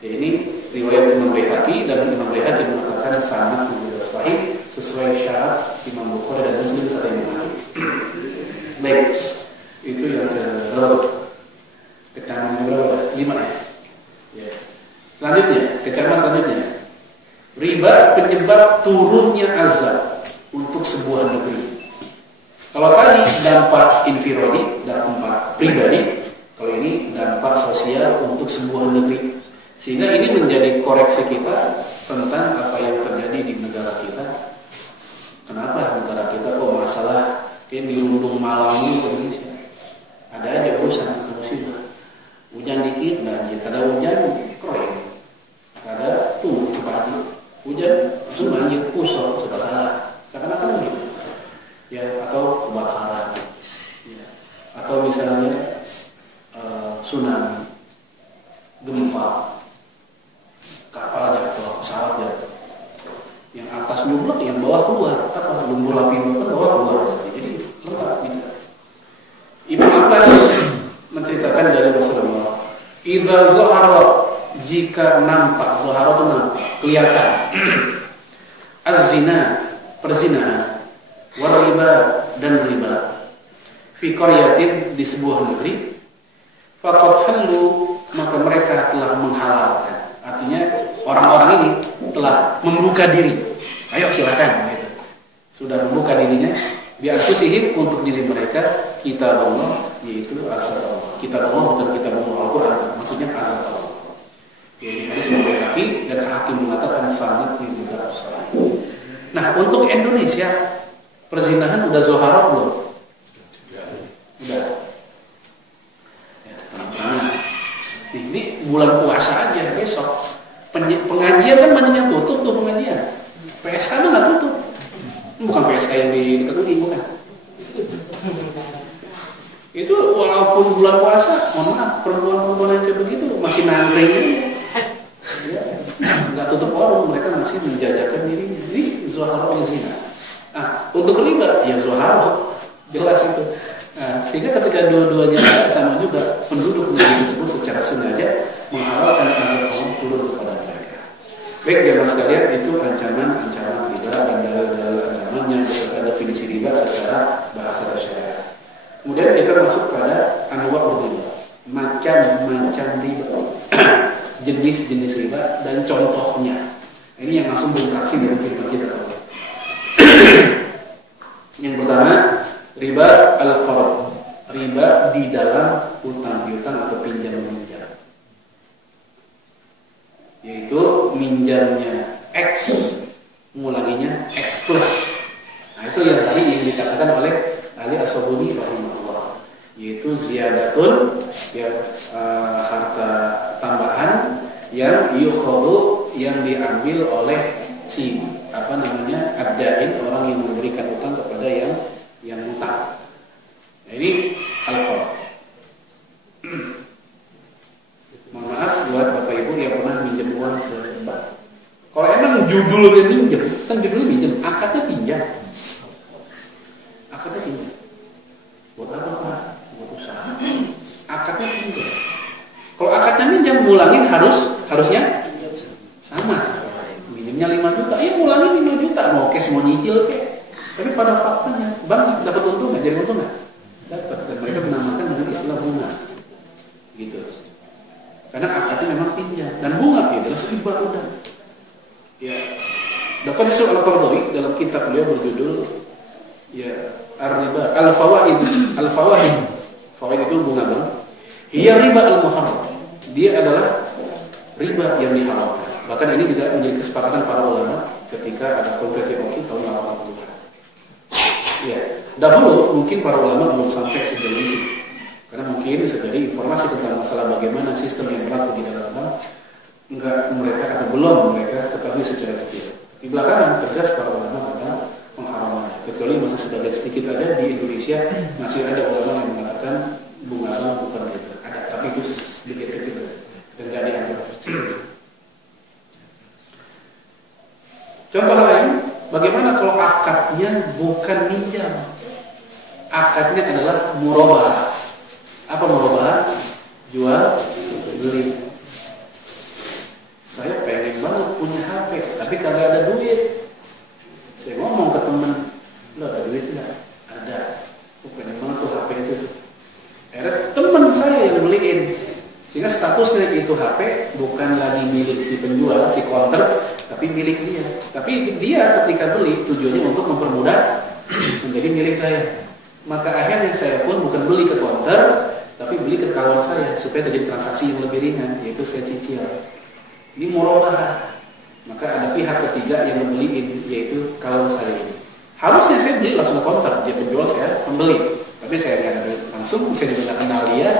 Ya, ini riwayat Imam Baihaqi, dan Imam Baihaqi mengatakan sanad yang sahih sesuai syarat Imam Bukhari dan Muslim kata Imam Hakim. Baik, itu yang berapa? Kecaman yang berapa? 5 ya. Ya. Selanjutnya, kecaman selanjutnya, riba penyebab turunnya azab untuk sebuah negeri. Kalau tadi dampak infiradi, dampak pribadi, kalau ini dampak sosial untuk sebuah negeri. Sehingga ini menjadi koreksi kita tentang apa yang terjadi di negara kita. Kenapa negara kita kok masalah kayak dirundung malam ini Indonesia? Ada aja urusan atau musibah. Hujan dikit banjir, ada hujan kering, ada tuh pagi hujan langsung banjir, pusat serba salah. Seakan-akan gitu. Ya, atau kebakaran. Ya. Atau misalnya tsunami, gempa, kapal jatuh, pesawat jatuh, yang atas nyublek, yang bawah keluar, apa lumpur lapindo kan bawah keluar, jadi lengkap gitu. Ibnu Abbas menceritakan dari Rasulullah, "Idza Idza zahara, jika nampak, zahara itu nampak, kelihatan. Az-zina, perzinahan, wal riba, dan riba. Fi qaryatin, di sebuah negeri, faqad halu, maka mereka telah menghalalkan. Artinya orang-orang ini telah membuka diri. Ayo silakan. Gitu. Sudah membuka dirinya. Biar sihir untuk diri mereka kitab Allah, yaitu azab Allah. Kitab Allah bukan kitab Allah Al-Quran, maksudnya azab Allah. Ini hadis Bukhari dan Hakim mengatakan sanad juga sahih. Nah, untuk Indonesia perzinahan udah zohara belum? Udah. Ya, tenang. Ini bulan puasa aja besok. Pengajian kan banyak yang tutup tuh pengajian. PSK mah nggak tutup. Bukan PSK yang di dekat UI, bukan. Itu walaupun bulan puasa, mohon maaf, perempuan-perempuan yang kayak begitu masih nangkring aja. Ya, nggak tutup warung, mereka masih menjajakan dirinya. Jadi zuhara oleh zina. Nah, untuk riba, ya zuhara, jelas itu. Nah, sehingga ketika dua-duanya sama juga, penduduk negeri tersebut secara sengaja menghalalkan azab Allah turun kepada mereka. Baik, jemaah sekalian, itu ancaman-ancaman riba dan dalil-dalil ancamannya beserta definisi riba secara bahasa syariat. Kemudian kita masuk pada anwa' riba, macam-macam riba, jenis-jenis riba dan contohnya. Ini yang langsung berinteraksi dengan firman kita. Yang pertama, riba al-qard, riba di dalam utang piutang atau pinjam meminjam, yaitu minjamnya X, mengulanginya X plus. Nah, itu yang tadi yang dikatakan oleh Ali As-Sabuni rahimahullah, yaitu ziyadatun, ya, harta tambahan yang yukhadu, yang diambil oleh si ad-dain, orang yang memberikan utang kepada yang utang. Nah, ini al-qard. Mohon maaf buat Bapak Ibu yang pernah minjem uang ke bank. Kalau emang judulnya minjem, kan judulnya minjem, akadnya pinjam. Akadnya pinjam. Buat apa Pak? Buat usaha. Akadnya pinjam. Kalau akadnya minjam, ngulangin harusnya sama. Minjemnya 5 juta, ya ngulangin 5 juta. Mau cash, mau nyicil kayak. Tapi pada faktanya, bank dapat untung nggak? Jadi untung nggak? Dapat. Dan mereka menamakan dengan istilah bunga. Gitu. Karena akadnya memang pinjam. Dan bunga ya adalah riba udah. Ya. Dr. Yusuf Al-Qaradawi dalam kitab beliau berjudul ya Ar-Riba Al-Fawaid. Fawaid itu bunga bank. Hiya riba al-muharram. Dia adalah riba yang diharamkan. Bahkan ini juga menjadi kesepakatan para ulama ketika ada konferensi OKI tahun 80-an. Ya, dahulu mungkin para ulama belum sampai sejauh itu. Karena mungkin bisa jadi informasi tentang masalah bagaimana sistem yang berlaku di dalam bank mereka atau belum mereka ketahui secara detail. Di belakangan tegas para ulama tentang pengharamannya. Kecuali masih sebagian sedikit ada di Indonesia, masih ada ulama yang mengatakan bunga bank bukan riba. Ada, tapi itu sedikit kecil dan tidak dianggap. Contoh lain, bagaimana kalau akadnya bukan minjam? Akadnya adalah murabahah. Apa murabahah? Jual beli. Saya pengen banget punya HP, tapi kagak ada duit. Saya ngomong ke teman, lo ada duit nggak? Ada. Pengen banget tuh HP itu. Akhirnya teman saya yang beliin. Sehingga statusnya itu HP bukan lagi milik si penjual, si counter, tapi milik dia. Tapi dia ketika beli tujuannya untuk mempermudah menjadi milik saya. Maka akhirnya saya pun bukan beli ke counter, tapi beli ke kawan saya supaya terjadi transaksi yang lebih ringan, yaitu saya cicil. Ini murabahah. Maka ada pihak ketiga yang membeliin, yaitu kawan saya ini. Harusnya saya beli langsung ke counter, dia penjual, saya pembeli. Tapi saya nggak ada duit langsung, saya juga nggak kenal dia.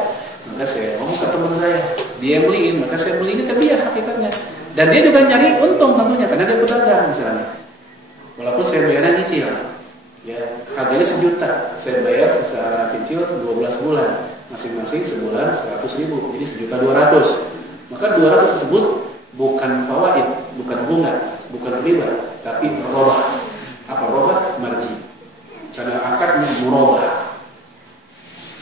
Maka saya ngomong ke teman saya, dia yang beliin, maka saya belinya ke dia hakikatnya. Dan dia juga nyari untung tentunya, karena dia pedagang misalnya. Walaupun saya bayarnya nyicil, ya harganya 1 juta, saya bayar secara cicil 12 bulan, masing-masing sebulan 100.000, jadi 1.200.000. Maka 200 tersebut bukan fawaid, bukan bunga, bukan riba, tapi robah. Apa robah? Marji. Karena akadnya murabah.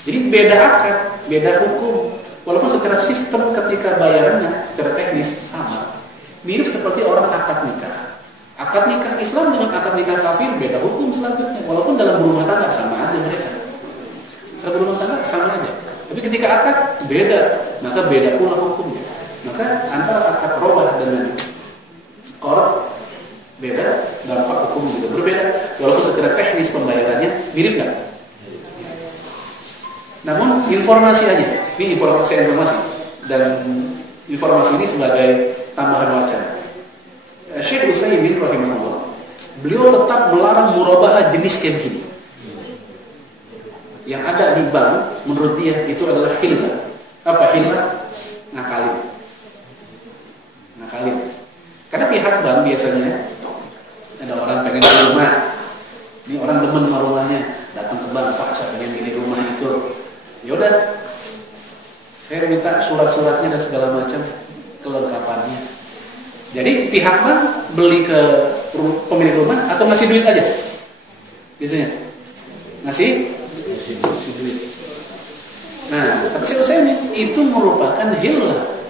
Jadi beda akad, beda hukum. Walaupun secara sistem ketika bayarannya secara teknis sama, mirip seperti orang akad nikah. Akad nikah Islam dengan akad nikah kafir beda hukum selanjutnya. Walaupun dalam berumah tangga sama aja mereka. Dalam berumah tangga sama aja. Tapi ketika akad beda, maka beda pula hukumnya. Maka antara akad robah dengan qard beda, dampak hukum juga berbeda. Walaupun secara teknis pembayarannya mirip nggak? Namun informasi aja, ini informasi dan informasi ini sebagai tambahan wacana. Syekh Utsaimin rahimahullah, beliau tetap melarang murabahah jenis kayak gini. Yang ada di bank menurut dia itu adalah hillah. Apa hillah? Ngakalin. Karena pihak bank biasanya ada orang pengen beli rumah, ini orang demen sama rumahnya, datang ke bank, Pak saya pengen beli rumah itu. Yaudah, saya minta surat-suratnya dan segala macam kelengkapannya. Jadi pihak bank beli ke pemilik rumah atau ngasih duit aja? Biasanya ngasih duit. Nah, kata saya itu merupakan hillah,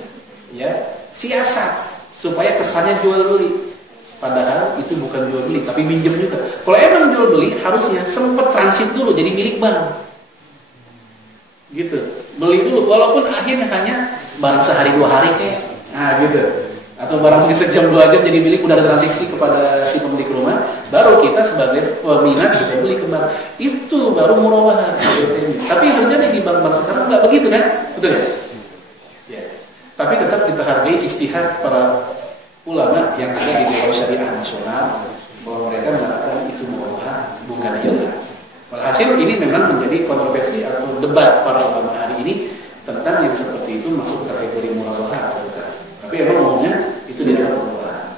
ya, siasat supaya kesannya jual beli. Padahal itu bukan jual beli, tapi minjem juga. Kalau emang jual beli, harusnya sempat transit dulu jadi milik bank. Gitu, beli dulu, walaupun akhirnya hanya barang sehari 2 hari kayak, gitu, atau barang mungkin sejam 2 jam jadi milik, udah ada transaksi kepada si pemilik rumah, baru kita sebagai peminat kita beli ke bank, itu baru murabahah. Tapi sebenarnya di bank-bank sekarang nggak begitu kan, betul ya? Ya. Tapi tetap kita hargai istihad para ulama yang ada di Dewan Syariah Nasional bahwa mereka mengatakan itu murabahah bukan hillah. Walhasil ini memang menjadi kontroversi atau debat para ulama hari ini tentang yang seperti itu masuk kategori murabahah atau bukan. Tapi emang umumnya itu tidak murabahah.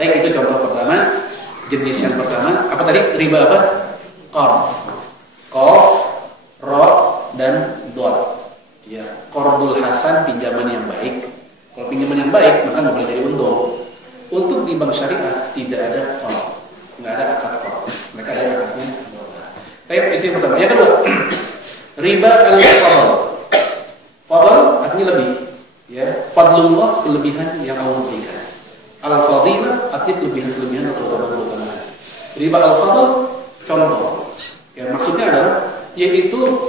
Baik, itu contoh pertama. Jenis yang pertama apa tadi? Riba apa? Qard. Qaf, ra dan dad. Ya, qardul hasan, pinjaman yang baik. Kalau pinjaman yang baik maka nggak boleh jadi untung. Untuk di bank syariah tidak ada qard, nggak ada akad qard. Mereka ada akadnya. Baik, itu yang pertama. Yang kedua, riba al-fadl. Fadl artinya lebih, ya. Fadlullah, kelebihan yang Allah berikan. Al-fadilah artinya kelebihan atau keutamaan. Riba al-fadl contoh. Ya, maksudnya adalah yaitu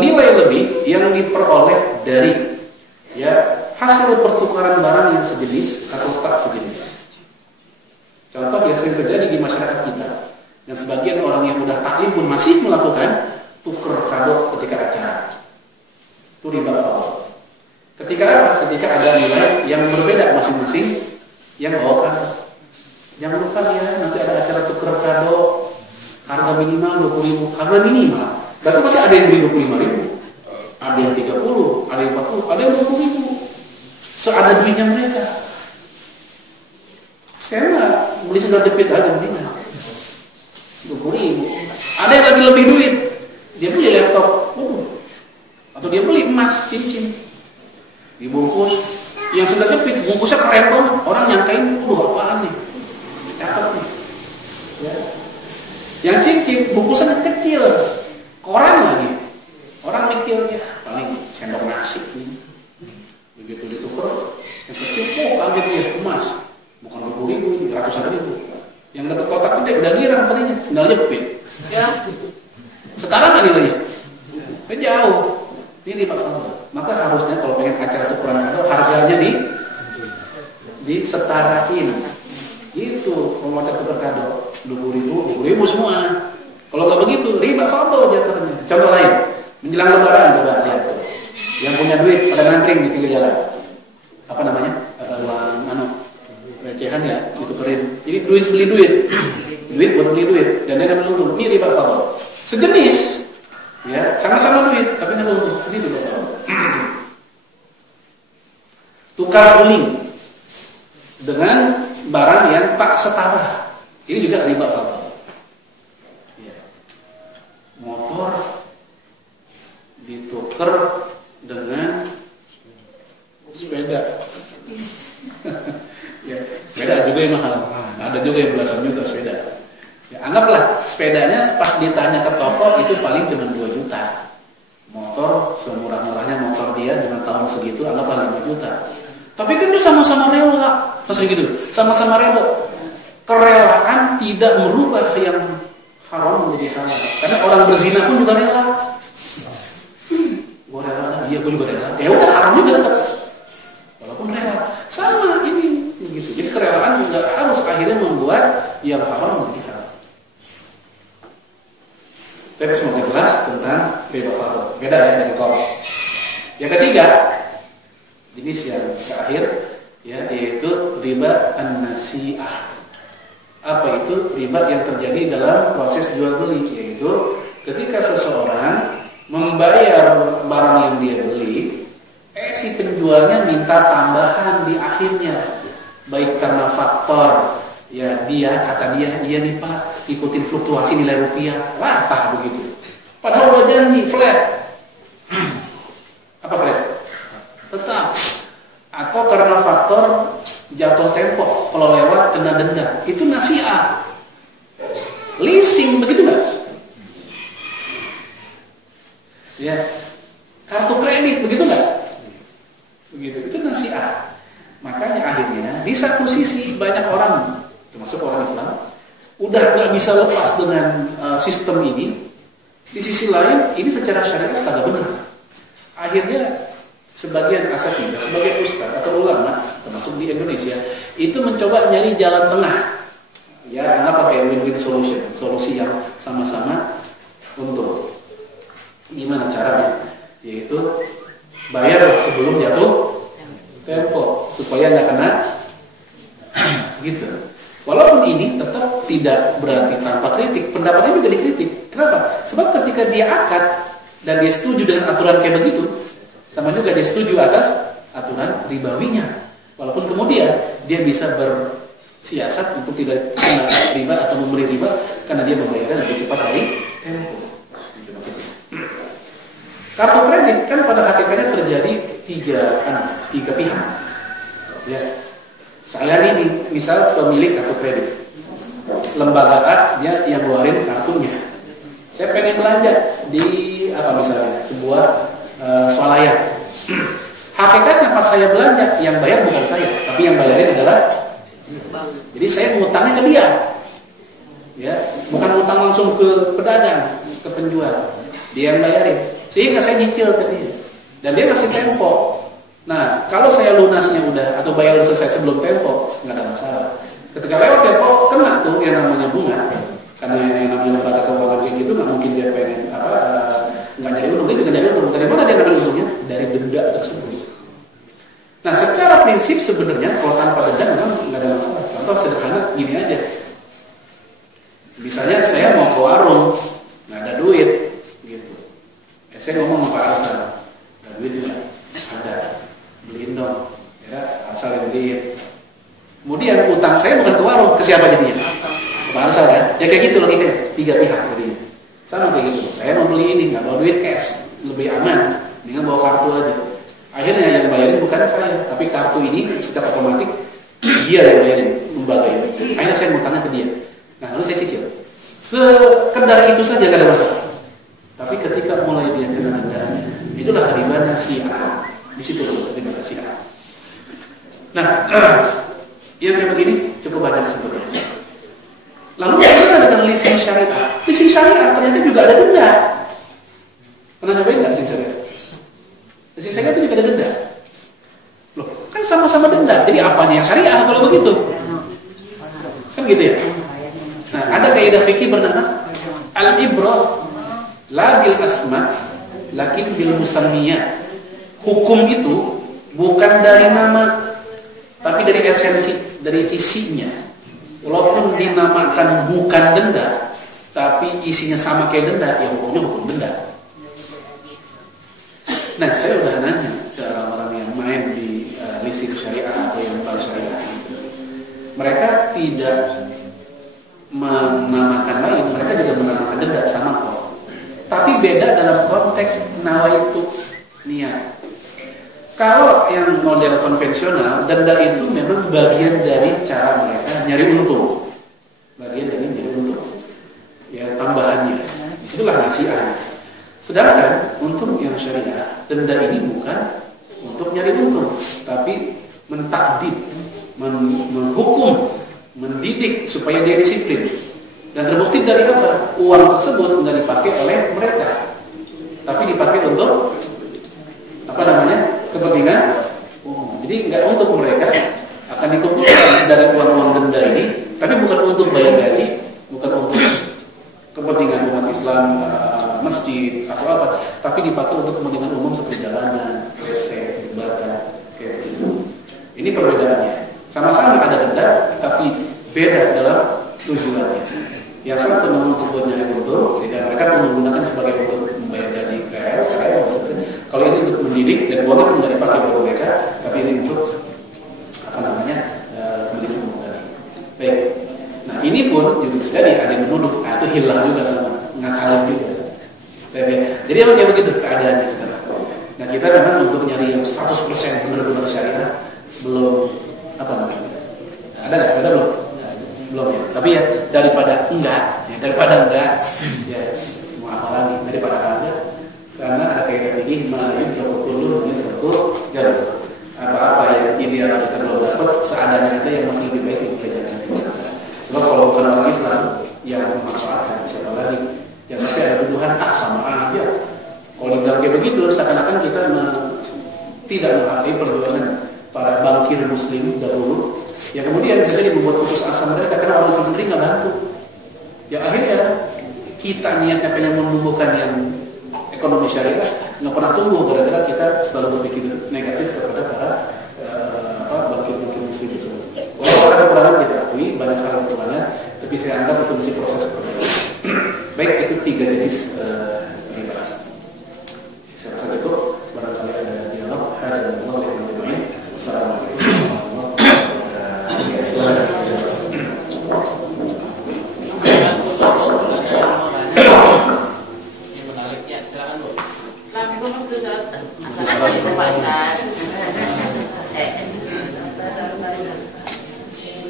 nilai lebih yang diperoleh dari, ya, hasil pertukaran barang yang sejenis atau tak sejenis. Contoh yang sering terjadi di masyarakat kita. Yang sebagian orang yang udah taklim pun masih melakukan tuker kado ketika acara. Itu riba al-fadl. Ketika apa? Ketika ada nilai yang berbeda masing-masing yang bawakan. Jangan lupa ya, nanti ada acara tuker kado harga minimal 20.000, harga minimal. Berarti masih ada yang beli 25.000, ada yang 30, ada yang 40, ada yang 20.000. Seada duitnya mereka. Saya nggak beli sendal jepit aja belinya 20.000. Ada yang lagi lebih duit, dia beli laptop, atau dia beli emas, cincin, dibungkus. Yang sendal jepit, bungkusnya keren banget. Orang nyangkain, apaan nih? Cakep nih. Ya. Yang cincin, bungkusannya kecil, koran lagi. Orang mikirnya paling sendok nasi nih. Begitu ditukar, yang kecil, kaget dia, emas. Bukan 20.000, ini ratusan ribu. Yang dapat kotak gede udah girang tadinya, sendal jepit. Ya. Setara nggak nilainya? Jauh. Ini riba fadl. Maka harusnya kalau pengen acara tukeran kado, harganya disetarain. Itu kalau acara tuker kado 20.000 semua. Kalau nggak begitu, riba fadl jatuhnya. Contoh lain, menjelang lebaran coba lihat. Yang punya duit pada nangkring di pinggir jalan. Apa namanya? Uang recehan ya, ditukerin. Jadi duit beli duit. Duit buat beli duit dan dia nggak untung. Ini riba fadl. Sejenis. Ya, sama-sama duit, tapi nggak untung. Ini riba fadl. Tukar guling dengan barang yang tak setara. Ini juga riba fadl. Ya. Motor ditukar dengan sepeda. Ya, sepeda juga yang mahal. Ada juga yang belasan juta sepeda. Ya, anggaplah sepedanya pas ditanya ke toko itu paling cuma 2 juta. Motor semurah-murah segitu, anggaplah 5 juta. Tapi kan dia sama-sama rela, maksudnya gitu, sama-sama rela. Kerelaan tidak merubah yang haram menjadi halal. Karena orang berzina pun juga rela. Gue rela, iya gue juga rela. Ya udah haram juga tetap. Walaupun rela, sama ini, gitu. Jadi kerelaan juga harus akhirnya membuat yang haram menjadi halal. Tapi semoga jelas tentang riba fadl. Beda ya dengan qard. Yang ketiga, jenis yang terakhir, ya, yaitu riba an-nasi'ah. Apa itu? Riba yang terjadi dalam proses jual beli, yaitu ketika seseorang membayar barang yang dia beli, si penjualnya minta tambahan di akhirnya, baik karena faktor, ya kata dia, iya nih Pak, ikutin fluktuasi nilai rupiah, latah begitu. Padahal udah janji flat. Apa flat? Tetap. Atau karena faktor jatuh tempo, kalau lewat kena denda, itu nasi'ah. Leasing, begitu nggak? Ya, kartu kredit, begitu nggak? Begitu, itu nasi'ah. Makanya akhirnya di satu sisi banyak orang, termasuk orang Islam, udah nggak bisa lepas dengan sistem ini. Di sisi lain, ini secara syariat kagak benar. Akhirnya sebagian asatidzah, sebagai ustaz atau ulama, termasuk di Indonesia, itu mencoba nyari jalan tengah. Ya, anggap pakai win-win solution, solusi yang sama-sama untung. Gimana caranya? Yaitu bayar sebelum jatuh tempo supaya nggak kena gitu. Walaupun ini tetap tidak berarti tanpa kritik, pendapatnya juga dikritik. Kenapa? Sebab ketika dia akad dan dia setuju dengan aturan kayak begitu, sama juga dia setuju atas aturan ribawinya. Walaupun kemudian dia bisa bersiasat untuk tidak kena riba atau memberi riba karena dia membayarnya lebih cepat dari tempo. Itu maksudnya. Kartu kredit kan pada hakikatnya terjadi tiga pihak. Ya. Saya ini misal pemilik kartu kredit. Lembaga A dia yang ngeluarin kartunya. Saya pengen belanja di apa misalnya sebuah swalayan. Hakikatnya pas saya belanja yang bayar bukan saya, tapi yang bayarin adalah bank. Jadi saya ngutangnya ke dia, ya, bukan ngutang langsung ke pedagang, ke penjual. Dia yang bayarin, sehingga saya nyicil ke dia, dan dia kasih tempo. Nah, kalau saya lunasnya udah atau bayar selesai sebelum tempo, nggak ada masalah. Ketika lewat tempo, kena tuh yang namanya bunga, karena yang namanya lembaga keuangan kayak gitu nggak mungkin dia pengen nggak nyari untung, dia juga nyari untung. Dari mana dia ngambil untungnya? Dari denda tersebut. Nah, secara prinsip sebenarnya kalau tanpa denda memang nggak ada masalah. Contoh sederhana gini aja. Misalnya saya mau ke warung, nggak ada duit, gitu. Saya ngomong sama Pak Arta, ada duit nggak? Ada, beliin dong. Ya, asal beliin. Kemudian utang saya bukan ke warung, ke siapa jadinya? Ke Pak Arsal kan? Ya kayak gitu logikanya, 3 pihak jadinya. Sama kayak gitu. Saya mau beli ini, nggak bawa duit cash, lebih aman, dengan bawa kartu aja. Akhirnya yang bayarin bukan saya, tapi kartu ini secara otomatis dia yang bayarin, lembaga itu. Akhirnya saya ngutangnya ke dia. Nah, lalu saya cicil. Sekedar itu saja nggak ada masalah. Tapi ketika mulai dia kena dendanya, itulah riba nasi'ah. Di situ riba nasi'ah. Nah, yang kayak begini cukup banyak sebenarnya. Lalu bagaimana dengan leasing syariah? Leasing syariah ternyata juga ada denda. Pernah nyobain nggak leasing syariah? Leasing syariah itu juga ada denda. Loh, kan sama-sama denda. Jadi apanya yang syariah kalau begitu? Kan gitu ya. Nah, ada kaidah fikih bernama al-ibrah la bil asma lakin bil musammiyat. Hukum itu bukan dari nama, tapi dari esensi, dari isinya. Walaupun dinamakan bukan denda, tapi isinya sama kayak denda, ya hukumnya hukum denda. Nah, saya udah nanya ke orang-orang yang main di leasing syariah atau yang bukan syariah. Mereka tidak menamakan lain, mereka juga menamakan denda sama kok. Tapi beda dalam konteks nawaitu, niat. Kalau yang model konvensional, denda itu memang bagian dari cara mereka nyari untung. Bagian dari nyari untung. Ya, tambahannya. Disitulah nasi'ah. Sedangkan untuk yang syariah, denda ini bukan untuk nyari untung, tapi mentakdir, menghukum, mendidik supaya dia disiplin. Dan terbukti dari apa? Uang tersebut nggak dipakai oleh mereka, tapi dipakai untuk apa namanya? Kepentingan. Jadi nggak untuk mereka, akan dikumpulkan dari uang-uang denda ini, tapi bukan untuk bayar gaji, bukan untuk kepentingan umat Islam, masjid atau apa, tapi dipakai untuk kepentingan umum seperti jalanan, WC, jembatan, kayak gitu. Ini perbedaannya. Sama-sama ada denda, tapi beda dalam tujuannya. Yang satu memang untuk buat nyari untung, sehingga mereka menggunakan sebagai untuk membayar gaji KL, maksudnya. Kalau ini untuk mendidik dan uangnya pun nggak dipakai buat mereka, tapi ini untuk apa namanya kepentingan umum tadi. Baik. Nah ini pun juga bisa jadi ada yang menuduh, itu hilang juga sama ngakalin juga. Jadi emang kayak begitu keadaannya sekarang. Nah kita memang untuk nyari yang 100% benar-benar syariah belum apa namanya? Ada belum? Belum ya. Tapi ya daripada enggak, ya mau apa lagi daripada kagak. Karena ada kayak begini, mana yang terpukul, ini terpukul, jalan. Apa-apa yang ideal kita belum dapat, seadanya kita yang masih lebih baik itu kerjakan. Sebab kalau bukan orang Islam yang memanfaatkan siapa lagi? Yang sampai ada tuduhan sama aja. Kalau dibilang kayak begitu, seakan-akan kita tidak menghargai perjuangan para bankir Muslim dahulu. Yang kemudian kita membuat putus asa mereka karena orang sendiri nggak bantu. Ya akhirnya kita niatnya pengen menumbuhkan yang ekonomi syariah nggak pernah tumbuh gara-gara kita selalu berpikir negatif kepada para bankir-bankir Muslim itu. Walaupun ada kekurangan kita akui banyak hal kekurangan, tapi saya anggap itu mesti proses perbaikan. Baik, itu 3 jenis riba. Saya rasa itu barangkali ada dialog. Wassalamualaikum warahmatullahi wabarakatuh.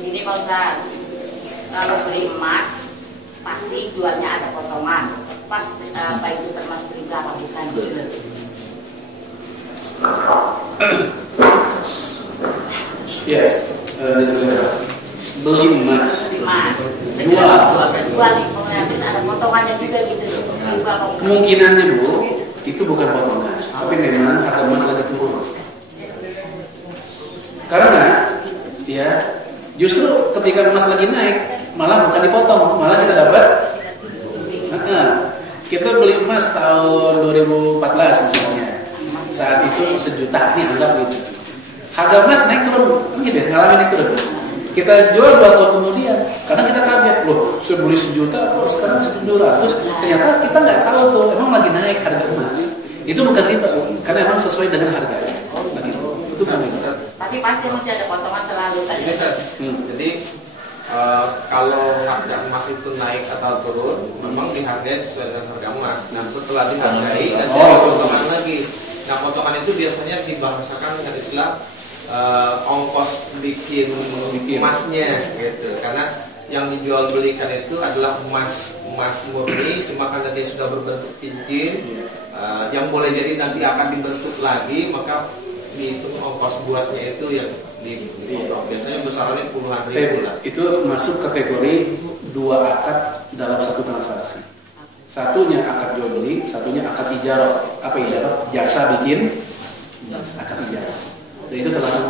Ini Pak Ustaz, kalau beli emas pasti jualnya ada potongan. Pasti apa itu termasuk riba apa bukan? Ya, beli emas, jual nih, habis ada potongannya juga gitu. kemungkinannya Bu, itu bukan potongan, tapi memang harga emas lagi turun. Karena ya justru ketika emas lagi naik, malah bukan dipotong, malah kita dapat. Kita beli emas tahun 2014 misalnya, saat itu 1 juta, ini anggap gitu. Harga emas naik turun, gitu ya, ngalamin naik turun. Kita jual 2 tahun kemudian, karena kita kaget loh, saya beli 1 juta, kok sekarang 1.200. Ternyata kita nggak tahu tuh, emang lagi naik harga emas. Itu bukan riba, karena emang sesuai dengan harganya. Itu kan riba. Tapi pasti masih ada potongan selalu kan? Jadi kalau harga emas itu naik atau turun, memang dihargai sesuai dengan harga emas. Nah setelah dihargai, dan jadi potongan lagi. Nah potongan itu biasanya dibahasakan dengan istilah ongkos bikin emasnya gitu, karena yang dijual belikan itu adalah emas murni, cuma karena dia sudah berbentuk cincin, yang boleh jadi nanti akan dibentuk lagi, maka dihitung ongkos buatnya itu yang dipotong. Biasanya besarannya puluhan ribu lah. Itu masuk kategori 2 akad dalam satu transaksi. Satunya akad jual beli, satunya akad ijarah. Apa ijarah? Jasa bikin akad ijarah. Dan itu terlalu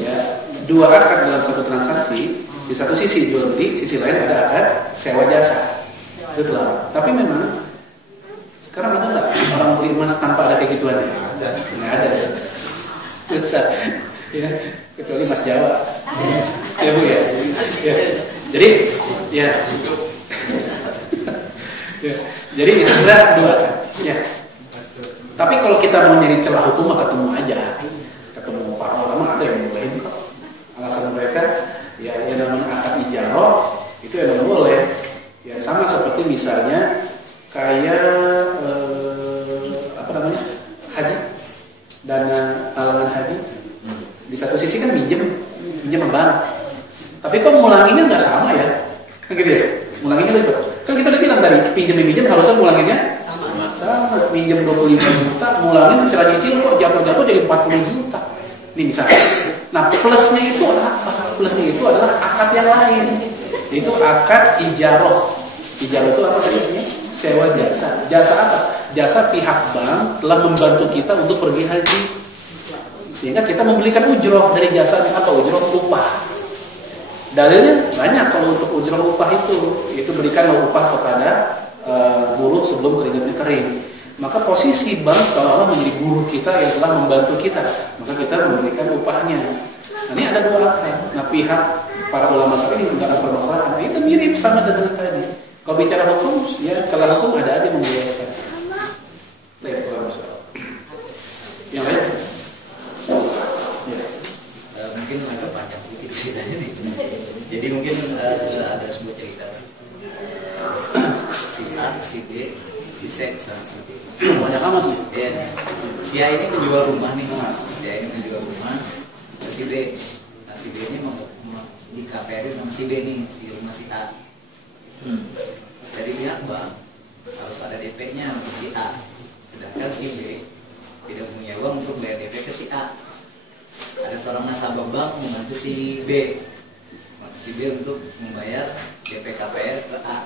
ya, 2 akad dalam satu transaksi. Di satu sisi jual beli, sisi lain ada akad sewa jasa. Itu terlalu. Tapi memang sekarang ada nggak orang beli emas tanpa ada kayak gituan? Nggak ada. Susah. Ya, kecuali Mas Jawa. Ya Bu ya. Ya. Jadi ya. Ya. Jadi itu sudah 2 akad. Ya. Tapi kalau kita mau nyari celah hukum, ketemu aja. Ketemu para ulama, ada yang bolehin kok. Alasan mereka ya yang namanya akad ijarah itu emang boleh. Ya sama seperti misalnya kayak apa namanya? Haji, dana talangan haji. Di satu sisi kan minjem bank. Tapi kok ngulanginnya nggak sama ya? Kan gitu ya? Ngulanginnya itu. Kan kita udah bilang tadi, pinjam harusnya ngulanginnya sama. minjem 25 juta, mulanya secara nyicil kok jatuh-jatuh jadi 40 juta. Ini misalnya. Nah, plusnya itu apa? Plusnya itu adalah akad yang lain. Itu akad ijaroh. Ijaroh itu apa tadi? Sewa jasa. Jasa apa? Jasa pihak bank telah membantu kita untuk pergi haji. Sehingga kita membelikan ujroh dari jasa apa? Ujroh upah. Dalilnya banyak kalau untuk ujroh upah itu berikan upah kepada buruh sebelum keringatnya kering. Maka posisi bank seolah-olah menjadi buruh kita yang telah membantu kita, maka kita memberikan upahnya. Nah, ini ada dua akad. Nah, pihak para ulama ini tentang permasalahan itu mirip sama dengan tadi. Kalau bicara hukum, ya kalau hukum ada aja membolehkan. Baik, kalau yang lain, ya. Mungkin agak panjang sedikit ceritanya nih. Jadi mungkin ada sebuah cerita. Si A, si B, si C sama si D. banyak amat nih. Ya, si A ini menjual rumah nih. Si A ini menjual rumah ke si B. Nah, si B ini mau di KPR sama si B nih, si rumah si A. Dari pihak bank harus ada DP-nya untuk si A. Sedangkan si B tidak punya uang untuk bayar DP ke si A. Ada seorang nasabah bank membantu si B. Si B untuk membayar DP KPR ke A.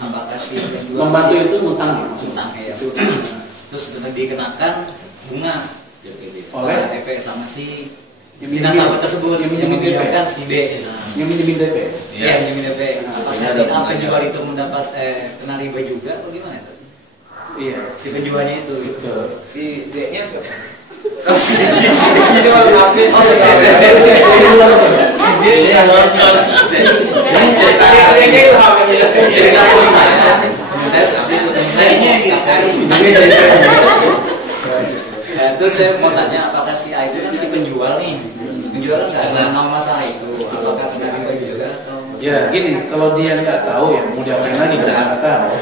Apakah si penjual Membantu itu utang ya? Utang ya. Terus dikenakan bunga Oleh DP sama si yang nasabah tersebut yang meminjamkan si B. Yang minjemin DP. Iya, yang minjemin DP. Apakah si A penjual itu mendapat kena riba juga atau gimana itu? Iya. Si penjualnya itu gitu. Si D-nya siapa? Terus saya mau tanya, apakah si A itu kan si penjual nih? Si penjual kan nggak tahu masalah itu. Apakah si A juga? Ya, gini, kalau dia nggak tahu ya, mau diapain lagi kalau nggak tahu.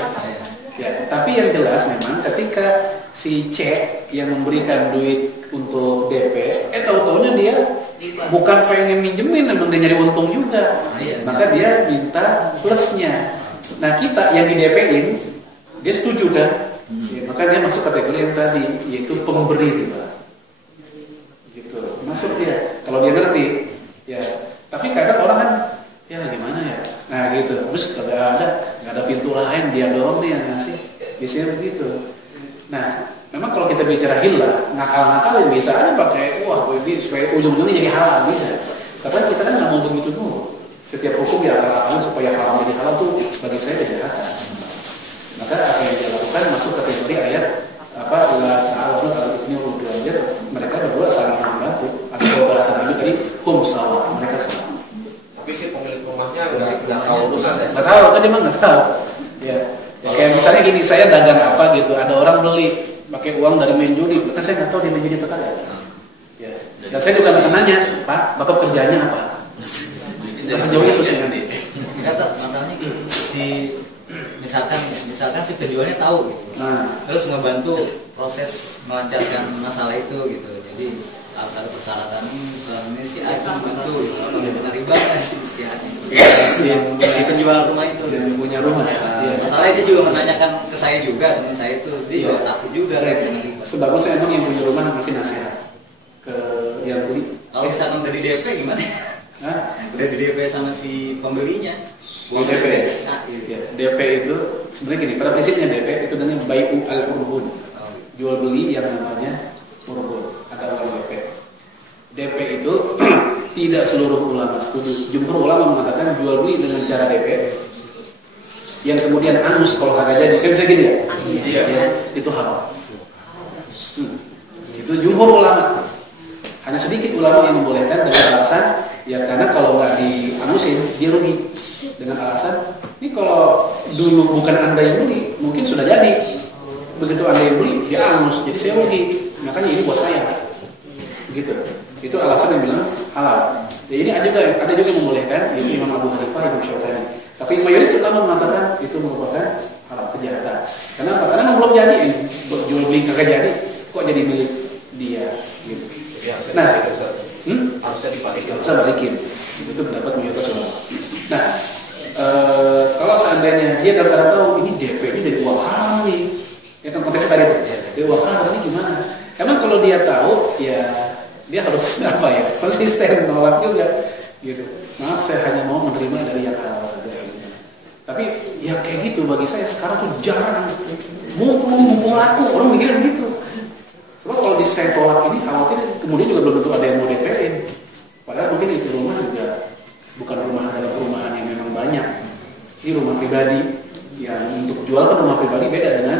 Ya, tapi yang jelas memang ketika si C yang memberikan duit untuk DP, tahu-taunya dia bukan pengen minjemin, memang dia nyari untung juga. Maka dia minta plusnya. Nah, kita yang di DP-in, dia setuju kan? Ya, maka dia masuk kategori yang tadi, yaitu pemberi riba. Gitu, masuk dia. Kalau dia ngerti, ya. Tapi kadang orang kan, ya gimana ya? Nah gitu. Terus nggak ada pintu lain, dia doang nih yang ngasih. Biasanya begitu. Nah, memang kalau kita bicara hilah, nakal-nakal ya bisa aja pakai ini supaya ujung-ujungnya jadi halal bisa. Tapi kita kan nggak mau begitu dulu. Setiap hukum ya akal-akalan supaya halal jadi halal tuh bagi saya kejahatan. Maka apa yang dia lakukan masuk kategori ayat mereka berdua saling membantu. Atau bahasa Nabi tadi sawa, mereka sama. Tapi si pemilik rumahnya nggak tahu urusan ya. Nggak tahu kan dia mah nggak tahu. Ya kayak misalnya gini, saya dagang apa gitu, ada orang beli pakai uang dari main judi, kan saya nggak tahu dia main judi atau kagak. Ya. Dan saya juga nggak nanya, Pak, bapak kerjanya apa? Sejauh itu sih nanti. Kata masalahnya gitu, misalkan si penjualnya tahu gitu. Nah, terus ngebantu proses melancarkan masalah itu gitu. Jadi harus ada persyaratan misalnya si A itu membantu gitu. Atau kena riba si A si penjual rumah itu yang punya rumah ya. Masalahnya dia juga menanyakan ke saya juga, teman saya itu dia juga takut juga kena riba. Sebagusnya emang yang punya rumah masih nasihat ke yang beli. Kalau misalkan dari DP gimana? Udah di DP sama si pembelinya. DP. Ya, DP itu sebenarnya gini, pada prinsipnya DP itu namanya bai'u al-urbun. Jual beli yang namanya urbun. Ada uang DP. DP itu tidak seluruh ulama setuju. Jumhur ulama mengatakan jual beli dengan cara DP yang kemudian angus kalau kagak jadi, kan bisa gini ya? Iya. Itu haram. Itu jumhur ulama. Hanya sedikit ulama yang membolehkan dengan alasan ya karena kalau nggak diangusin dia rugi. Dengan alasan ini kalau dulu bukan Anda yang beli mungkin sudah jadi, begitu Anda yang beli dia angus jadi saya rugi, makanya ini buat saya gitu. Itu alasan yang bilang halal. Ya, ini ada juga yang membolehkan, yaitu Imam Abu Hanifah, Imam Syafi'i. Tapi mayoritas ulama mengatakan itu merupakan halal, kejahatan. Kenapa? Karena belum jadi, jual beli kagak jadi kok jadi milik dia gitu. Nah, harusnya dibalikin. Harusnya balikin. Itu pendapat mayoritas ulama. Nah, kalau seandainya dia kadang-kadang tahu ini DP ini dari uang halal nih, Ya kan konteksnya tadi itu. Wah, ini gimana? Emang kalau dia tahu, ya dia harus apa ya, konsisten nolak juga, gitu. Maaf, saya hanya mau menerima dari yang halal saja. Gitu. Tapi ya kayak gitu bagi saya sekarang tuh jarang. Mumpung laku orang mikir begitu. Sebab kalau saya tolak ini khawatir kemudian juga belum tentu ada yang mau DP-in. Padahal mungkin itu rumah juga bukan rumah adalah perumahan yang memang banyak. Ini rumah pribadi yang untuk jual kan rumah pribadi beda dengan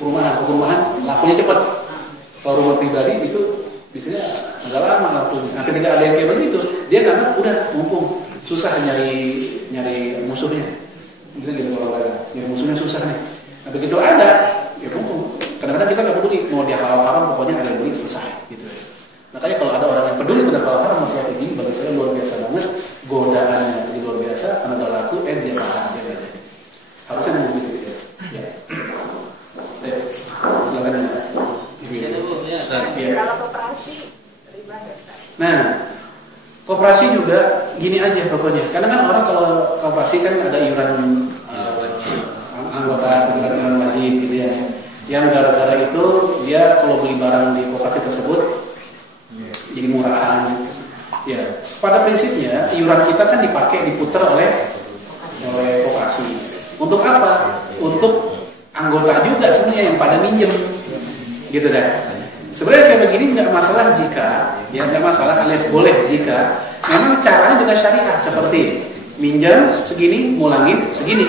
perumahan lakunya cepat. Kalau rumah pribadi itu biasanya agak lama lakunya. Nah, ketika ada yang kayak begitu, dia nganggap udah mumpung susah nyari musuhnya. Kita gitu kalau nyari musuhnya susah nih. Nah, begitu ada, ya mumpung. Kadang-kadang kita nggak peduli mau dia halal haram, pokoknya ada yang beli selesai gitu. Makanya kalau ada orang yang peduli terhadap halal haram masalah ini bagi saya luar biasa banget. Godaannya jadi luar biasa karena udah laku, dia kalah aja. Harusnya begitu gitu. Ya. Silakan ya. Kalau koperasi riba ya. Nah, koperasi juga gini aja pokoknya. Karena kan orang kalau koperasi kan ada iuran anggota iuran wajib gitu ya. Yang gara-gara itu dia kalau beli barang di koperasi tersebut jadi murahan. Ya, pada prinsipnya iuran kita kan diputar oleh koperasi. Untuk apa? Untuk anggota juga sebenarnya yang pada minjem, gitu kan? Sebenarnya kayak begini nggak masalah nggak masalah alias boleh jika memang caranya juga syariah seperti minjam segini, mulangin segini,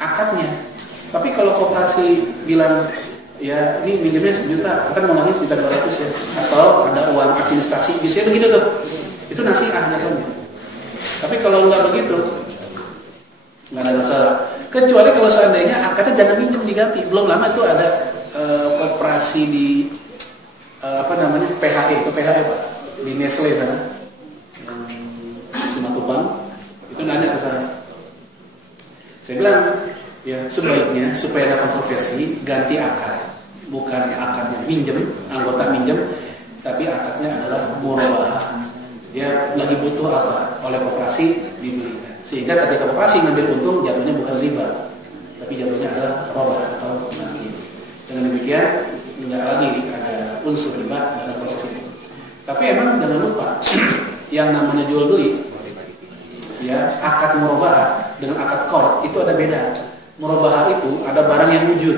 akadnya. Tapi kalau koperasi bilang ya ini minjemnya 1 juta, kita mulangin 1.200.000 ya, atau ada uang administrasi, biasanya begitu tuh, itu nasihat jatuhnya. Tapi kalau nggak begitu, nggak ada masalah. Kecuali kalau seandainya akadnya jangan minjem diganti. Belum lama itu ada koperasi di PHE Pak, di Nestle sana, Simatupang, itu nanya ke saya. Saya bilang ya sebaiknya supaya ada kontroversi ganti akad, bukan akadnya minjem, anggota minjem, tapi akadnya adalah murabahah. Dia lagi butuh apa oleh koperasi dibelikan, sehingga ketika koperasi ngambil untung jatuhnya bukan riba, tapi jatuhnya adalah robah atau nagih. Dengan demikian nggak lagi ada unsur riba dalam proses itu. Tapi emang jangan lupa yang namanya jual beli, ya akad murabahah dengan akad qard itu ada beda. Murabahah itu ada barang yang wujud,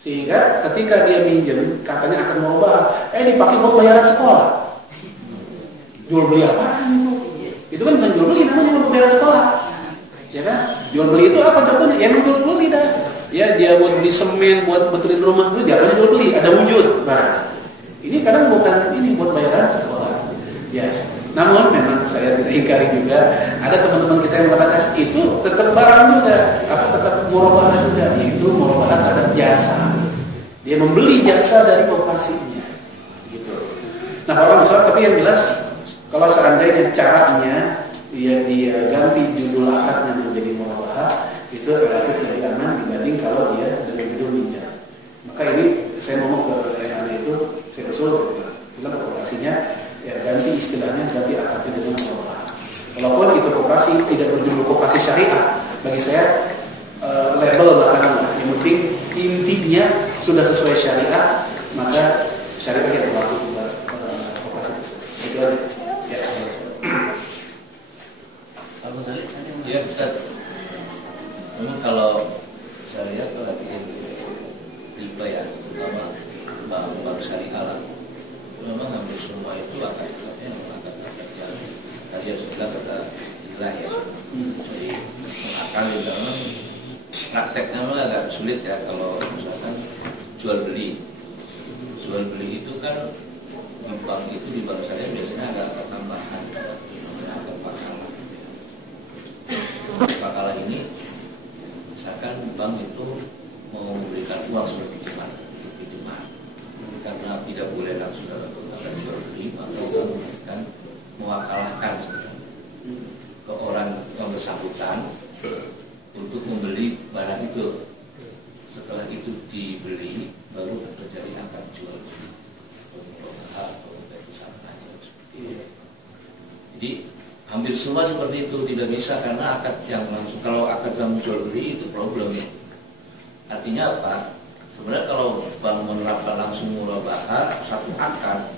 sehingga ketika dia minjem katanya akan murabahah, dipakai buat bayaran sekolah. Jual beli apaan itu? Itu kan bukan jual beli, namanya buat bayaran sekolah, ya kan? Jual beli itu apa contohnya? Ya jual beli dah. Ya dia buat beli semen, buat betulin rumah itu jatuhnya jual beli, ada wujud barang. Ini kadang bukan ini buat bayaran sekolah. Ya, namun memang saya tidak ingkari juga ada teman-teman kita yang mengatakan itu tetap barang juga, tetap murabahah juga. Itu murabahah terhadap jasa. Dia membeli jasa dari koperasinya, gitu. Nah orang besar, tapi yang jelas kalau seandainya caranya dia ganti judul akadnya menjadi murabahah, itu relatif lebih aman dibanding kalau dia dengan judul minjam. Maka ini saya ngomong ke yang itu, saya usul, saya bilang ke koperasinya, ya ganti istilahnya, ganti akadnya dengan murabahah. Walaupun itu koperasi tidak berjudul koperasi syariah, bagi saya label belakangan lah. Yang penting intinya sudah sesuai syariah, maka syariah yang berlaku buat koperasi tersebut. Itu aja. Ya, Ustaz. Memang kalau saya lihat riba ya, terutama bank syariah lah, memang hampir semua itu akad-akadnya akad-akad yang tadi harus kita kata ilah ya. Jadi akal itu memang prakteknya memang agak sulit ya kalau misalkan jual beli itu kan di bank syariah biasanya ada tambahan, ada pakalah. Pakalah ini misalkan bank itu mau memberikan uang seperti pinjaman, karena tidak boleh langsung dalam bentuk jual beli, maka bank memberikan mewakalahkan ke orang yang bersangkutan untuk membeli barang itu. Setelah itu dibeli baru terjadi akad jual beli atau dari sana aja seperti itu. Jadi hampir semua seperti itu, tidak bisa karena akad yang langsung. Kalau akad yang jual beli itu problem. Artinya apa? Sebenarnya kalau bank menerapkan langsung murabaha satu akad